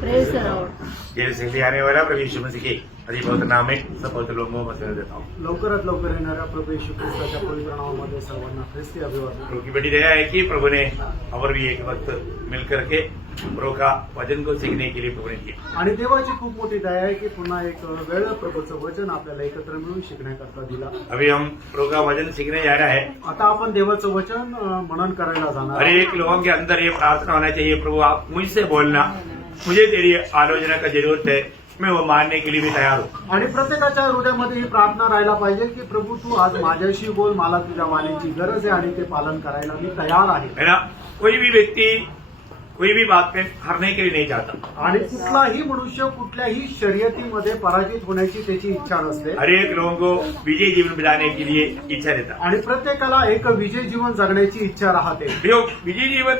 Praise the Lord. जैसे से आने वाला प्रभु यीशु मसीह के अधिक पवित्र नाम में सब पवित्र लोगों को मसला देता हूँ। लवकरात लवकर येणाऱ्या प्रभू येशू ख्रिस्ताच्या पवित्र नावामध्ये सर्वांना ख्रिस्ती अभिवादन। प्रभु की बड़ी दया है कि प्रभु ने और भी एक वक्त मिलकर के प्रभु का वचन को सीखने के लिए प्रभु ने किया। आणि देवाची खूप मोठी दया आहे की पुन्हा एक वेळ प्रभूचं वचन आपल्याला एकत्र मिळून शिकण्याकरता दिला। अभी हम प्रभु का वचन सीखने जा रहा है। आता आपण देवाचं वचन मनन करायला जाणार हर आहोत। एक लोगों के अंदर ये प्रार्थना होना चाहिए, प्रभु आप मुझसे बोलना, मुझे तेरी आलोचना का जरूरत है, मैं वो मानने के लिए भी तैयार हूँ। आणि प्रत्येकाच्या हृदयामध्ये ही प्रार्थना राहायला पाहिजे की प्रभू तू आज माझ्याशी बोल, मला तुझ्या वाणीची गरज आहे आणि ते पालन करायला मी तयार आहे। है ना। कोई भी व्यक्ति कोई भी बात में हारने के लिए नहीं चाहता। आणि कुठलाही मनुष्य कुठल्याही शर्यतीमध्ये पराजित होण्याची त्याची इच्छा नसते। हर एक लोगों को विजय जीवन बिताने के लिए इच्छा रहता। आणि प्रत्येकाला एक विजय जीवन जगण्याची इच्छा राहते। जो विजय जीवन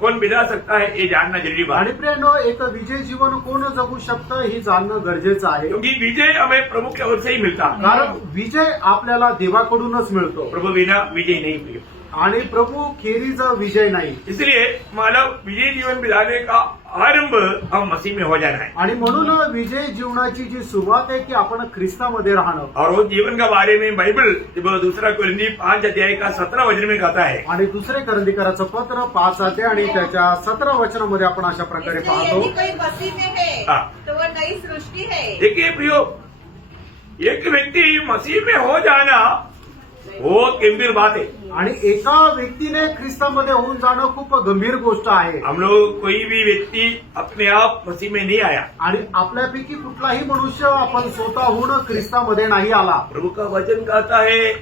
कौन बिता सकता है ये जानना जरूरी बात आणि है, प्रियानो, एक विजय जीवन कोण जगू शकतं हे जाणणं गरजेचं आहे। क्योंकि विजय हमें प्रभु की ओर से ही मिलता है। कारण विजय आपल्याला देवाकडूनच मिळतो प्रभु बिना विजय नहीं मिले, आणि प्रभू खेरीज विजय नाही। इसलिए मानव विजय जीवन बिताने का आरंभ हम मसीह में हो जाना है। आणि म्हणून विजय जीवनाची जी सुरुवात आहे की आपण ख्रिस्तामध्ये राहणं। और वो जीवन का बारे में बाइबल जब दूसरा कोरिन्थी 5 अध्याय का 17 वचन में कहता है। आणि दुसरे करंदीकराचं पत्र 5 अध्याय आणि त्याच्या 17 वचनामध्ये आपण अशा प्रकारे इसलिए पाहतो। यदि कोई मसीह में है हाँ। तो वह नई सृष्टि है। देखिए प्रियो, एक व्यक्ति मसीह में हो जाना वो गंभीर बात है। आणि एका व्यक्तीने ख्रिस्तामध्ये होऊन जाणं खूप गंभीर गोष्ट आहे। हम लोग कोई भी व्यक्ति अपने आप मसीह में नहीं आया। आणि आपल्यापैकी कुठलाही मनुष्य आपण स्वतःहून ख्रिस्तामध्ये नाही आला। प्रभु का वचन कहता है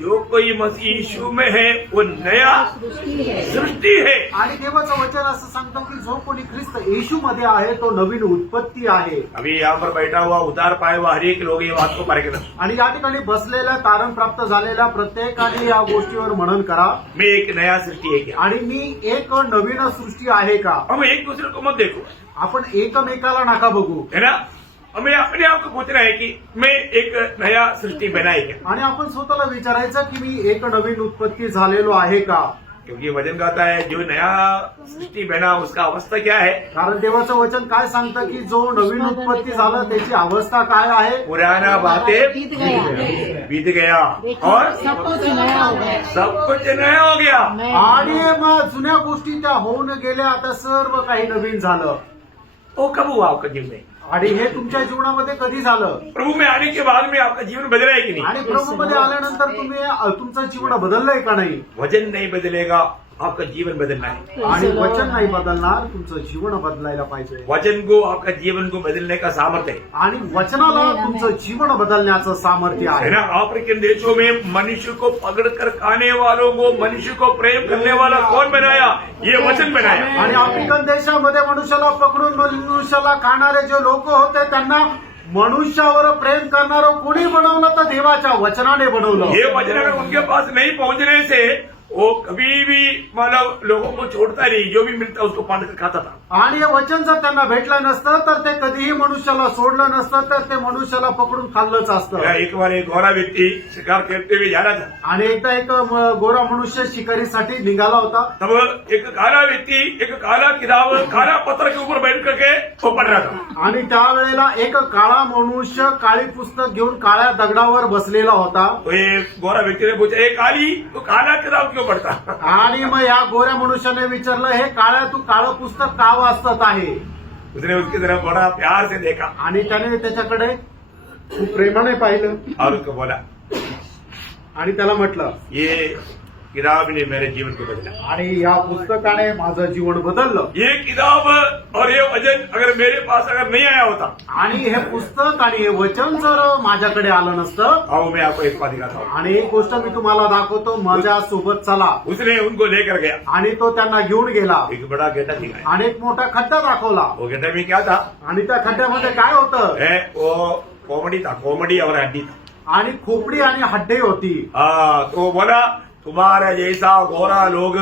जो कोई मसीह यीशु में है वो नया सृष्टि है। आणि देवाचं वचन असं सांगतं की जो कोणी ख्रिस्त येशूमध्ये आहे तो नवीन उत्पत्ती आहे। अभी यहाँ पर बैठा हुआ उतार पाए हुआ हर एक लोग ये बात को पार करना। आणि या ठिकाणी बसलेल्या तारण प्राप्त झालेल्या प्रत्येकाने या गोष्टीवर मनन करा। मैं एक नया सृष्टि है क्या? आणि मी एक नवीन सृष्टी आहे का? हम एक दूसरे को मत देखो, आपण एकमेकाला नका बघू। है ना। हमें अपने आप को पूछना है कि मैं एक नया सृष्टि बना है क्या? आणि आपण स्वतःला विचारायचं की मी एक नवीन उत्पत्ती झालेलो आहे का? क्योंकि वचन कहता है जो नया सृष्टि बना उसका अवस्था क्या है? कारण देवाचं वचन काय सांगतं की जो नवीन उत्पत्ती झालं त्याची अवस्था काय आहे? पुराना बातें बीत गया, बीत गया और सब कुछ नया हो गया। सब कुछ नया हो गया। आणि मग जुन्या गोष्टी त्या होऊन गेल्या, आता सर्व काही नवीन झालं। वो कब हुआ आपका जीवन में? आणि हे तुमच्या जीवनामध्ये कधी झालं? प्रभु में आने के बाद में आपका जीवन बदला है कि नहीं? आणि प्रभूमध्ये आल्यानंतर तुम्ही तुमचं जीवन बदललंय का नाही? वचन नहीं बदलेगा, आपका जीवन बदलना है। आणि वचन नाही बदलणार, तुमचं जीवन बदलायला पाहिजे। वचन को आपका जीवन को बदलने का सामर्थ्य है। आणि वचनाला तुमचं जीवन बदलण्याचं सामर्थ्य है आहे। ना। अफ्रीकन देशों में मनुष्य को पकड़कर खाने वालों को, मनुष्य को प्रेम करने वाला कौन बनाया? ये वचन बनाया। आणि आफ्रिकन देशामध्ये मनुष्याला पकडून मनुष्याला खाणारे जे लोक होते त्यांना मनुष्यावर प्रेम करणारं कोणी बनवलं? तर देवाच्या वचनाने बनवलं। ये वचन अगर उनके पास नहीं पहुंचने से वो कभी भी मतलब लोगों को छोड़ता नहीं, जो भी मिलता उसको पान कर खाता था। आणि हे वचन जर त्यांना भेटलं नसतं तर ते कधीही मनुष्याला सोडलं नसतं, तर ते मनुष्याला पकडून खाल्लंच असतं। एक बार एक गोरा व्यक्ति शिकार करते हुए जा रहा था। आणि एकदा एक गोरा मनुष्य शिकारीसाठी निघाला होता। तब एक काला व्यक्ति एक काला किताब काला पत्थर के ऊपर बैठ करके वो पढ़ रहा था। आणि त्यावेळेला एक काळा मनुष्य काळी पुस्तक घेऊन काळ्या दगडावर बसलेला होता। तो ये गोरा व्यक्ति ने पूछा, "ए काली, तू काला किताब क्यों पढ़ता?" आणि मग या गोऱ्या मनुष्याने विचारलं, हे काळ्या तू काळं पुस्तक का वाचत आहे? उसने उसकी तरफ बड़ा प्यार से देखा आणि त्याने त्याच्याकडे खूप प्रेमाने पाहिलं और उसको बोला, आणि त्याला म्हटलं, ये किताब ने मेरे जीवन को बदला। आणि या पुस्तकाने माझं जीवन बदललं। ये किताब और ये वचन अगर मेरे पास अगर नहीं आया होता, आणि हे पुस्तक आणि हे वचन जर माझ्याकडे आलं नसतं, आओ मैं आपको एक बात दिखाता हूँ। आणि एक गोष्ट मी तुम्हाला दाखवतो, माझ्या सोबत चला। उसने उनको लेकर गया, आणि तो त्यांना घेऊन गेला एक बड़ा गेटा दिखाया। आणि एक मोठा खड्डा दाखवला। वो गेटा में क्या था? आणि त्या खड्ड्यामध्ये काय होतं? वो कॉमेडी था, कॉमेडी और हड्डी था। आणि खोपडी आणि हड्डी होती। तो बोला, तुम्हारा जैसा गोरा लोग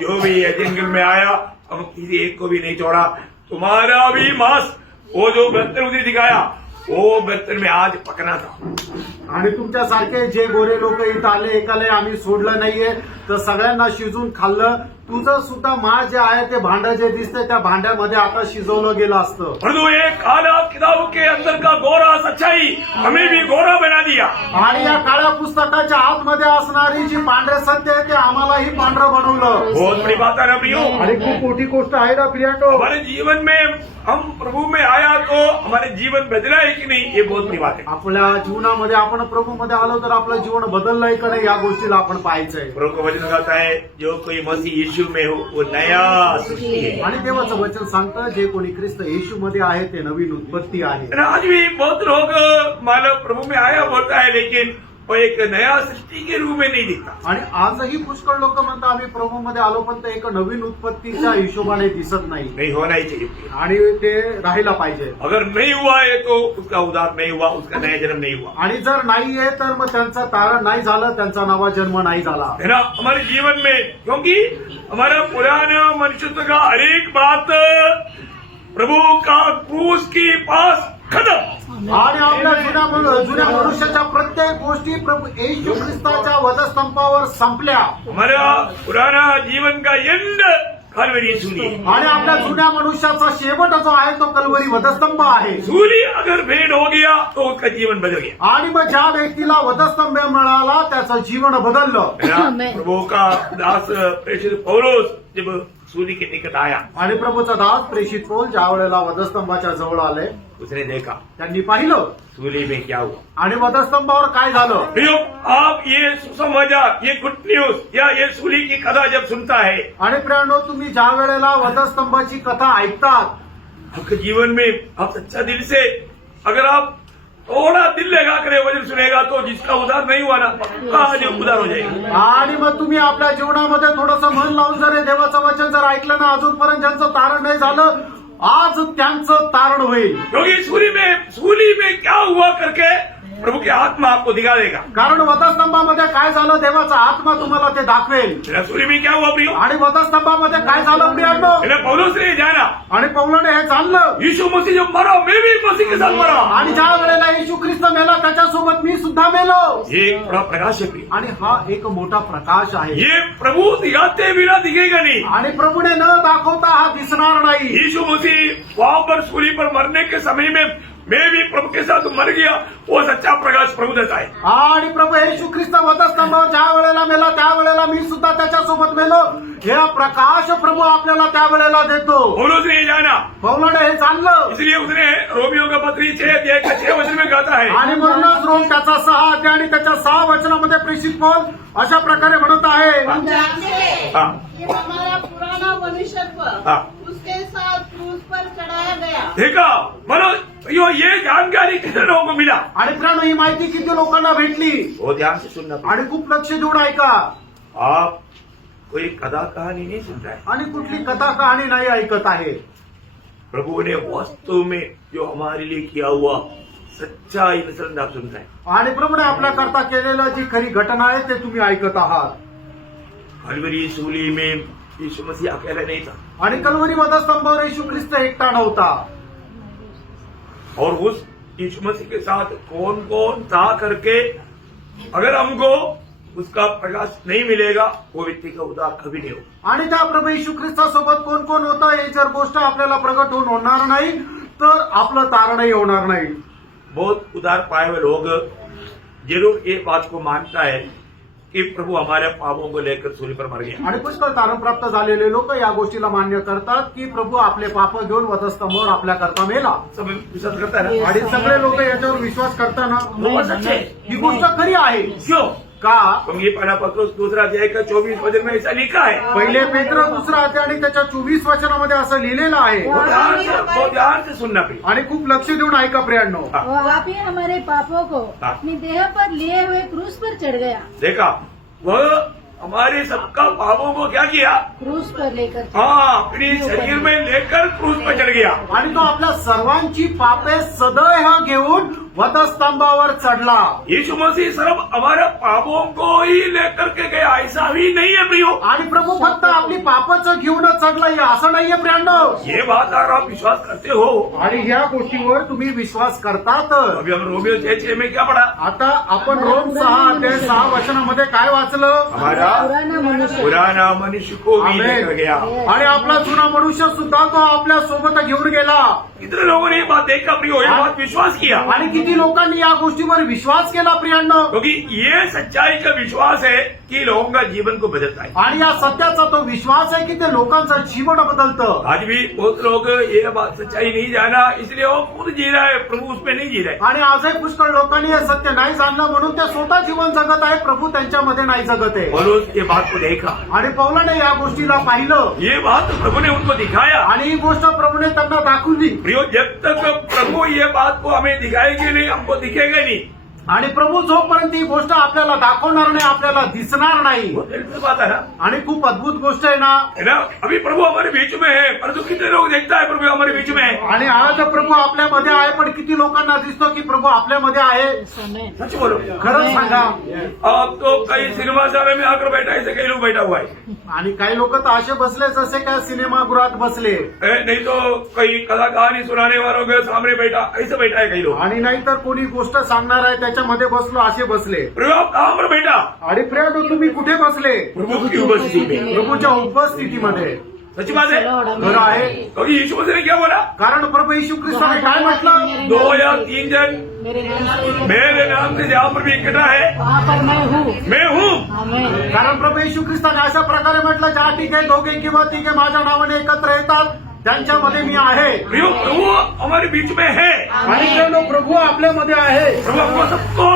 जो भी ये जंगल में आया, हम किसी एक को भी नहीं छोड़ा। तुम्हारा भी मांस, वो जो बर्तन उन्हें दिखाया, वो बर्तन में आज पकना था। आणि तुमच्यासारखे जे गोरे लोक इथं आले, एकाला आम्ही सोडलं नाहीये, तर सगळ्यांना शिजून खाल्लं। तुझं सुद्धा माळ जे आहे ते भांड जे दिसते त्या भांड्यामध्ये आता शिजवलं गेलं असतं. परंतु एक काला किताब के अंदर का गोरा सच्चाई हमें भी गोरा बना दिया. आणि या काळ्या पुस्तकाच्या आतमध्ये असणारी जी पांढरे सत्य आहे ते आम्हालाही पांढरं बनवलं. बहुत बड़ी बात है ना प्रियो. आणि खूप मोठी गोष्ट आहे ना प्रियांको. हमारे जीवन में हम प्रभु में आया तो हमारे जीवन बदला है कि नहीं, ये बहुत बड़ी बात है. आपल्या जीवनामध्ये आपण प्रभूमध्ये आलो तर आपलं जीवन बदललंय का नाही या गोष्टीला आपण पाहायचंय. प्रभु का वचन कहता है जो कोई मसीह यीशु में हो वो नया सृष्टि है. आणि देवाचं वचन सांगतं जे कोणी ख्रिस्त येशूमध्ये आहे ते नवीन उत्पत्ती आहे. और आज भी बहुत लोग मानव प्रभु में आया बोलता है लेकिन वो एक नया सृष्टि के रूप में नहीं दिखता. आणि आजही पुष्कळ लोक म्हणतात आम्ही प्रभूमध्ये आलो पण ते एक नवीन उत्पत्तीच्या हिशोबाने दिसत नाही. नहीं होना ही चाहिए. आणि ते राहायला पाहिजे. अगर नहीं हुआ है तो उसका उद्धार नहीं हुआ, उसका नया जन्म नहीं हुआ आणि जर नाही आहे तर मग त्यांचा तारण नाही झालं, त्यांचा नवा जन्म नाही झाला. है ना हमारे जीवन में. क्योंकि हमारा पुराना मनुष्यत्व का हर एक बात प्रभु का क्रूस के पास खत्म. आणि आपल्या जुन्या मनुष्याच्या प्रत्येक गोष्टी प्रभू येशू ख्रिस्ताच्या वधस्तंभावर संपल्या. हमारा पुराना जीवन का एंड कलवरी सूली. आणि आपल्या जुन्या मनुष्याचा शेवट जो आहे तो कलवरी वधस्तंभ आहे. सूली अगर भेंट हो गया तो उसका जीवन बदल गया. आणि मग ज्या व्यक्तीला वधस्तंभ मिळाला त्याचं जीवन बदललं. है ना? प्रभु का दास प्रेषित पौलोस जब सूली के निकट आया आणि प्रभूचा दास प्रेषित पौल ज्या वेळेला वधस्तंभाच्या जवळ आले उसने देखा त्यांनी पाहिलं सूली में क्या हुआ. आणि वधस्तंभावर काय झालं. प्रियो आप ये सुसमाचार, ये गुड न्यूज या ये सूली की कथा जब सुनता है आणि प्रियांनो तुम्ही ज्या वेळेला वधस्तंभाची कथा ऐकतात आपके जीवन में आप सच्चा दिल से अगर आप थोड़ा दिल लगा कर वचन सुनेगा तो जिसका उद्धार नहीं हुआ ना पक्का आज उद्धार हो जाएगा. आणि मग तुम्ही आपल्या जीवनामध्ये थोडंसं मन लावून जर हे देवाचं वचन जर ऐकलं ना अजूनपर्यंत ज्यांचं तारण नाही झालं आज त्यांचं तारण होईल. क्योंकि सूली में क्या हुआ करके प्रभु की आत्मा आपको दिखा देगा. कारण वधस्तंभामध्ये काय झालं देवाचा आत्मा तुम्हाला ते दाखवेल. मेरा सूली में क्या हुआ प्रियो. आणि वधस्तंभामध्ये काय झालं प्रियांनो. मेरा पौलुस ने जाना आणि पौलाने हे चाललं. यीशु मसीह जो मरा मैं भी मसीह के साथ मरा. आणि ज्या वेळेला येशू ख्रिस्त मेला त्याच्यासोबत मी सुद्धा मेलो. ये एक बड़ा प्रकाश है प्रियो. आणि हा एक मोठा प्रकाश आहे. ये प्रभु दिखाते बिना दिखेगा नहीं. आणि प्रभूने न दाखवता हा दिसणार नाही. यीशु मसीह वहां पर सूली पर मरने के समय में मैं भी प्रभु के साथ मर गया वो सच्चा प्रकाश प्रभु देता है. आणि प्रभू येशू ख्रिस्त वधस्तंभावर ज्या वेळेला मेला त्यावेळेला मी सुद्धा त्याच्यासोबत मेलो. हे प्रकाश प्रभू आपल्याला त्यावेळेला देतो. पौलुस ने जाना पौलाने हे चाललं. इसलिए उसने रोमियो का पत्री 6 वचन में कहता है आणि म्हणूनच रोम त्याचा 6 अध्याय आणि त्याच्या 6 वचनामध्ये प्रेषित पौल अशा प्रकारे म्हणत आहे. हम जानते हैं हाँ. कि हमारा पुराना मनुष्यत्व हाँ. उसके साथ क्रूस पर चढ़ाया गया. देखा मनो ये जानकारी कितने लोगों को मिला. आणि प्रियांनो ही माहिती किती लोकांना भेटली. वो ध्यान से सुनना. आणि खूप लक्ष देऊन ऐका. आप कोई कथा कहानी नहीं सुन रहे. आणि कुठली कथा कहाणी नाही ऐकत आहे. प्रभु ने वास्तव में जो हमारे लिए किया हुआ सच्चा इंसान आप सुन रहे हैं. आणि प्रभूने आपल्या करता केलेलं जी खरी घटना आहे ते तुम्ही ऐकत आहात. कलवरी सूली में यीशु मसीह अकेला नहीं था. आणि कलवरी वधस्तंभावर येशू ख्रिस्त एकटा नव्हता. और उस यीशु मसीह के साथ कौन कौन था करके अगर हमको उसका प्रकाश नहीं मिलेगा वो व्यक्ति का उद्धार कभी नहीं होगा. आणि त्या प्रभू येशू ख्रिस्तासोबत कोण कोण होतं हे जर गोष्ट आपल्याला प्रगट होऊन होणार नाही तर आपलं तारणही होणार नाही. बहुत उद्धार पाए हुए लोग जरूर ये बात को मानता है कि प्रभु हमारे पापों को लेकर सूली पर मर गया. आणि पुष्कळ तारण प्राप्त झालेले लोक या गोष्टीला मान्य करतात की प्रभू आपले पाप घेऊन वधस्तंभावर आपल्या करता मेला. सब विश्वास करता है ना. आणि सगळे लोक याच्यावर विश्वास करताना वो सच है. ही गोष्ट खरी आहे. क्यों का क्योंकि पहला पत्रोस 2 अध्याय का 24 वचन में ऐसा लिखा है. पहिले पेत्र 2 अध्याय आणि त्याच्या 24 वचनामध्ये असं लिहिलेलं आहे. बहुत ध्यान से सुनना प्रिय. आणि खूप लक्ष देऊन ऐका प्रियांनो. वो आप ही हमारे पापों को हाँ. अपनी देह पर लिए हुए क्रूस पर चढ़ गया. देखा वह हमारे सबका पापों को क्या किया. क्रूस पर लेकर हाँ अपनी शरीर में लेकर क्रूस पर चढ़ गया. आणि तो आपल्या सर्वांची पापे सदैव घेऊन वधस्तंभावर चढला. यीशु मसीह सिर्फ हमारे पापों को ही लेकर के गया, ऐसा ही नहीं है प्रियो. आणि प्रभू फक्त आपली पापच घेऊनच चढला हे असं नाहीये प्रियांनो. ये बात अगर आप विश्वास करते हो, आणि ह्या गोष्टीवर तुम्ही विश्वास करतात. अभी हम रोमियो 6:6 में क्या पढ़ा? आता आपण रोम 6:6 काय वाचलं? हमारा पुराना मनुष्य पुराना मनुष्य को भी आमेन. लेकर गया. आणि आपला जुना मनुष्य सुद्धा तो आपल्या सोबत घेऊन गेला. कितने लोगों ने ये बात देखा प्रियो, ये बात विश्वास किया? आणि किती लोकांनी या गोष्टीवर विश्वास केला प्रियांनो. क्योंकि ये सच्चाई का विश्वास है कि लोगों का जीवन को बदलता है. आणि या सत्याचा तो विश्वास आहे की ते लोकांचं जीवन बदलतं. आज भी बहुत लोग ये बात सच्चाई नहीं जाना, इसलिए वो खुद जी रहा है, प्रभू उसमें नहीं जी रहे. आणि आजही पुष्कळ लोकांनी हे सत्य नाही जाणलं म्हणून ते स्वतः जीवन जगत आहे, प्रभू त्यांच्यामध्ये नाही जगत आहे. पौलुस ये बात को देखा, आणि पौलाने या गोष्टीला पाहिलं ये बात प्रभु ने उनको दिखाया. आणि ही गोष्ट प्रभूने त्यांना दाखवली. प्रियो, जब तक प्रभु ये बात को हमें दिखाएंगे नहीं, हमको दिखेगा नहीं. आणि प्रभू जोपर्यंत ही गोष्ट आपल्याला दाखवणार नाही, आपल्याला दिसणार नाही. बहुत दिलचस्प बात है ना, आणि खूप अद्भुत गोष्ट आहे ना. है ना. अभी प्रभु हमारे बीच में है, परंतु कितने लोग देखता है प्रभु हमारे बीच में है? आणि आज प्रभु आपल्यामध्ये आहे, पण किती लोकांना दिसतो की प्रभू आपल्यामध्ये आहे? समय सच बोलो. खरंच सांगा. अब तो कई सिनेमा सारे में आकर बैठा है, ऐसे कई लोग बैठा हुआ है. आणि काही लोक तर असे बसले जसे काय सिनेमागृहात बसले. नहीं तो कई कथा कहानी सुनाने वालों के सामने बैठा, ऐसे बैठा है कई लोग. आणि नाहीतर कोणी गोष्ट सांगणार आहे त्याच्यामध्ये बसलो असे बसले. प्रभु आप कहाँ पर बैठा? आणि प्रिय तुम्ही कुठे बसले? प्रभु की उपस्थिति में. प्रभूच्या उपस्थितीमध्ये. सच्ची बात है. खरं आहे. क्योंकि यीशु मसीह ने क्या बोला? कारण प्रभू येशू ख्रिस्ताने काय म्हटलं? 2 या 3 जन मेरे नाम से मेरे नाम से जहाँ पर भी इकट्ठा है, वहाँ पर मैं हूँ. मैं हूँ. आमेन. कारण प्रभू येशू ख्रिस्ताने अशा प्रकारे म्हटलं, ज्या ठिकाणी 2 किंवा 3 माझ्या नावाने एकत्र येतात त्यांच्यामध्ये मी आहे. प्रियो, प्रभु हमारे बीच में है. आणि प्रिय प्रभू आपल्यामध्ये आहे. प्रभु हमको सबको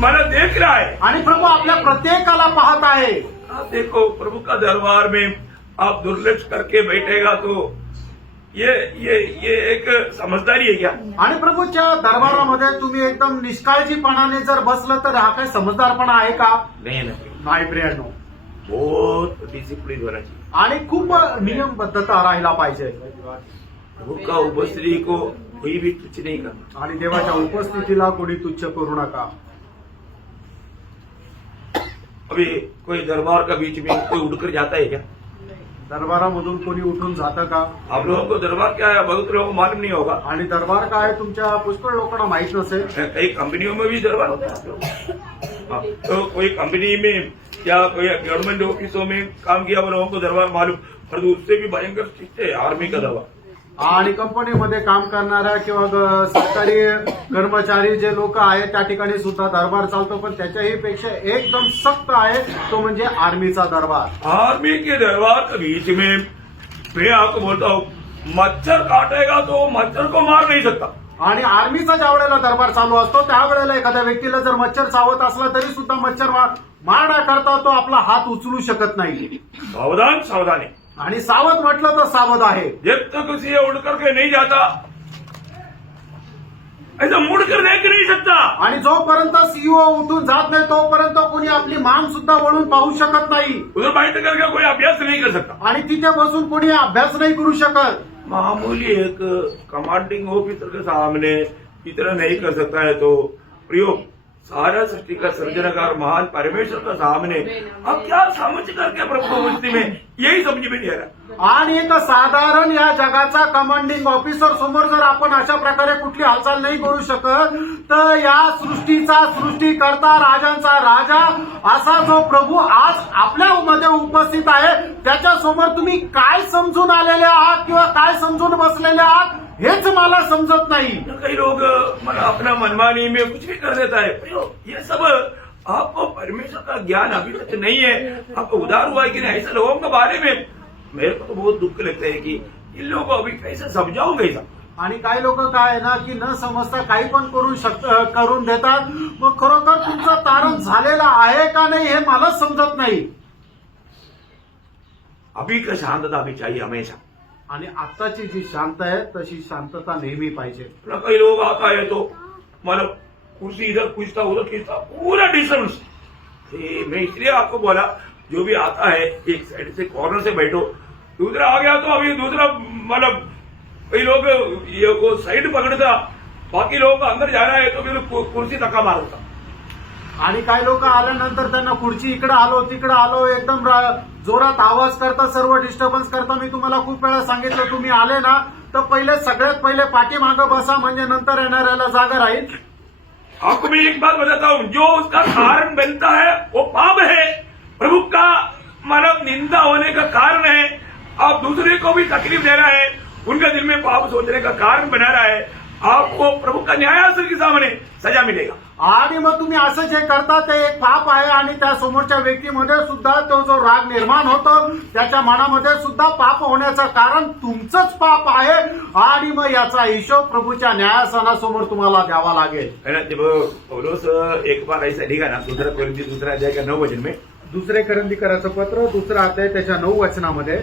माना देख रहा है. आणि प्रभू आपल्या प्रत्येकाला पाहत आहे. आप देखो, प्रभु का दरबार में आप दुर्लक्ष करके बैठेगा तो ये एक समझदारी है क्या? आणि प्रभूच्या दरबारामध्ये तुम्ही एकदम निष्काळजीपणाने जर बसलं तर हा काही समजदारपणा आहे का? नहीं. नाही प्रियांनो. बहुत डिसिप्लिन होना चाहिए. आणि खूप नियमबद्धता राहायला पाहिजे. प्रभु का उपस्थिति को कोई भी तुच्छ नहीं करना. आणि देवाच्या उपस्थितीला कोणी तुच्छ करू नका. अभी कोई दरबार का बीच में कोई उड़कर जाता है क्या? दरबारामधून कोणी उठून जातं का? आप लोगों को दरबार क्या है बहुत लोगों को मालूम नहीं होगा. आणि दरबार काय तुमच्या पुष्कळ लोकांना माहित नसेल. कई कंपनियों में भी दरबार होता है. हाँ, तो कोई कंपनी में या कोई गवर्नमेंट ऑफिसों में काम किया हुआ लोगों को दरबार मालूम, पर उससे भी भयंकर स्ट्रिक्ट है आर्मी का दरबार. आणि कंपनीमध्ये काम करणाऱ्या किंवा सरकारी कर्मचारी जे लोक आहेत त्या ठिकाणी सुद्धा दरबार चालतो, पण त्याच्याही पेक्षा एकदम सक्त आहे तो म्हणजे आर्मीचा दरबार. आर्मी के दरबार के बीच में मैं आपको बोलता हूँ, मच्छर काटेगा तो मच्छर को मार नहीं सकता. आणि आर्मीचा ज्या वेळेला दरबार चालू असतो त्यावेळेला एखाद्या व्यक्तीला जर मच्छर चावत असला तरी सुद्धा मच्छर मारण्याकरता तो आपला हात उचलू शकत नाही. सावधान सावधान है. आणि सावध म्हटलं तर सावध आहे. जब तक किसी उड़ करके नहीं जाता, ऐसा मुड़ कर देख नहीं सकता. आणि जोपर्यंत सीईओ उठून जात नाही तोपर्यंत कोणी आपली मान सुद्धा वळून पाहू शकत नाही. उधर बैठ करके कोई अभ्यास नहीं कर सकता. आणि तिथे बसून कोणी अभ्यास नाही करू शकत. मामूली एक कमांडिंग ऑफिसर के सामने इतना नहीं कर सकता है तो प्रियो, सारा सृष्टि का सर्जनकार महान परमेश्वर का सामने अब क्या समझ करके प्रभु उपस्थिति में, यही समझ में नहीं आ रहा. आणि एक साधारण या जगाचा कमांडिंग ऑफिसर समोर जर आपण अशा प्रकारे कुठली हालचाल नाही करू शकत तर या सृष्टीचा सृष्टीकर्ता राजांचा राजा असा जो प्रभू आज आपल्यामध्ये उपस्थित आहे त्याच्यासमोर तुम्ही काय समजून आलेले आहात किंवा काय समजून बसलेले आहात हेच मला समजत नाही. कई लोग मतलब अपना मनमानी में कुछ भी कर देता है. प्रियो, ये सब आपको परमेश्वर का ज्ञान अभी तक नहीं है. आपको उधार हुआ है कि नहीं, ऐसे लोगों के बारे में मेरे को तो बहुत दुख लगता है कि इन लोगों को अभी कैसे समझाऊंगा ऐसा. आणि काही लोक काय आहे ना की न समजता काही पण करून देतात. मग खरोखर तुमचं तारण झालेलं आहे का नाही हे मला समजत नाही. अभी का शांतता अभी चाहिए हमेशा. आणि आत्ताची जी शांत आहे तशी शांतता नेहमी पाहिजे. कई लोग आता है तो मतलब कुर्सी इधर पूछता उधर खींचता, पूरा डिस्टर्बेंस. मैं इसलिए आपको बोला, जो भी आता है एक साइड से कॉर्नर से बैठो, दूसरा आ गया तो अभी दूसरा मतलब कई लोग ये वो साइड पकड़ता बाकी लोग अंदर जाना है तो फिर कुर्सी धक्का मारता. आणि काही लोक आल्यानंतर त्यांना खुर्ची इकडे आलो तिकडे आलो एकदम जोरात आवाज करता, सर्व डिस्टर्बन्स करता. मी तुम्हाला खूप वेळा सांगितलं, तुम्ही आले ना तर पहिले सगळ्यात पहिले पाठीमागं बसा, म्हणजे नंतर येणाऱ्याला जागा राहील. आपको मैं एक बात बताता हूँ, जो उसका कारण बनता है वो पाप है, प्रभु का मानव निंदा होने का कारण है. आप दूसरे को भी तकलीफ दे रहा है, उनका दिल में पाप सोचने का कारण बना रहा है. आपको प्रभु का न्यायासन के सामने सजा मिलेगा. आणि मग तुम्ही असं जे करता ते एक पाप आहे, आणि त्या समोरच्या व्यक्तीमध्ये सुद्धा तो जो राग निर्माण होतो त्याच्या मनामध्ये सुद्धा पाप होण्याचं कारण तुमचंच पाप आहे. आणि मग याचा हिशोब प्रभूच्या न्यायासनासमोर तुम्हाला द्यावा लागेल. है ना. जब पौलुस एक बार ऐसा लिखा ना, दूसरा कोरिन्थी 2 अध्याय का 9 वचन में, दुसरे करंदीकराचं पत्र 2 अध्याय त्याच्या 9 वचनामध्ये,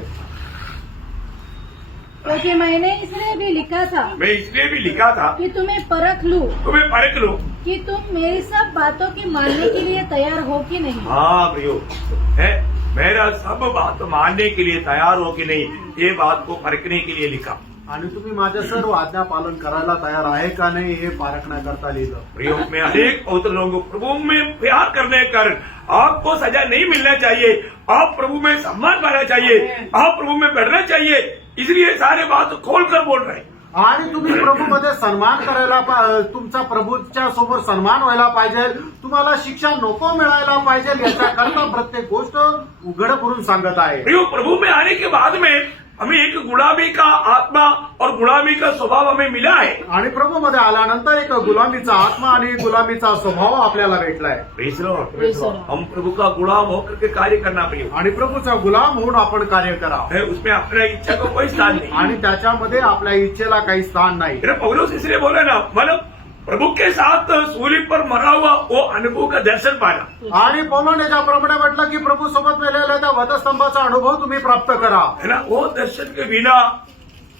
क्योंकि मैंने इसलिए भी लिखा था मैं इसलिए भी लिखा था कि तुम्हें परख लूं तुम्हें परख लो. कि तुम मेरी सब बातों की मानने के लिए तैयार हो कि नहीं. हाँ प्रियो है, मेरा सब बात मानने के लिए तैयार हो कि नहीं, ये बात को परखने के लिए लिखा. आणि तुम्ही माझ्या सर्व आज्ञा पालन करायला तयार आहे का नाही हे पारखण्याकरता लिहिलं. प्रियो में अनेक पवित्र लोगों को प्रभु में प्यार करने के कारण आपको सजा नहीं मिलना चाहिए. आप प्रभु में सम्मान पाना चाहिए, आप प्रभु में बढ़ना चाहिए, इसलिए सारे बात खोलकर बोल रहे हैं. आणि तुम्ही प्रभूमध्ये सन्मान करायला तुमचा प्रभूच्या समोर सन्मान व्हायला पाहिजे, तुम्हाला शिक्षा नको मिळायला पाहिजे, याच्याकरता प्रत्येक गोष्ट उघड करून सांगत आहे. प्रियो, प्रभु में आने के बाद में हमें एक गुलामी का आत्मा और गुलामी का स्वभाव हमें मिला है. आणि प्रभूमध्ये आल्यानंतर एक गुलामीचा आत्मा आणि गुलामीचा स्वभाव आपल्याला भेटलाय. Praise Lord. Praise the Lord. हम प्रभु का गुलाम होकर के कार्य करना प्रियो आणि प्रभूचा गुलाम होऊन आपण कार्य करावं, है, उसमें अपना इच्छा को कोई स्थान नहीं. आणि त्याच्यामध्ये आपल्या इच्छेला काही स्थान नाही. मेरा पौलुस इसलिए बोला ना, मतलब प्रभु के साथ सूली पर मरा हुआ वो अनुभव का दर्शन पाना. आणि पौलोने ज्याप्रमाणे म्हटलं की प्रभू सोबत मेलेल्या त्या वधस्तंभाचा अनुभव तुम्ही प्राप्त करा, है ना. वो दर्शन के बिना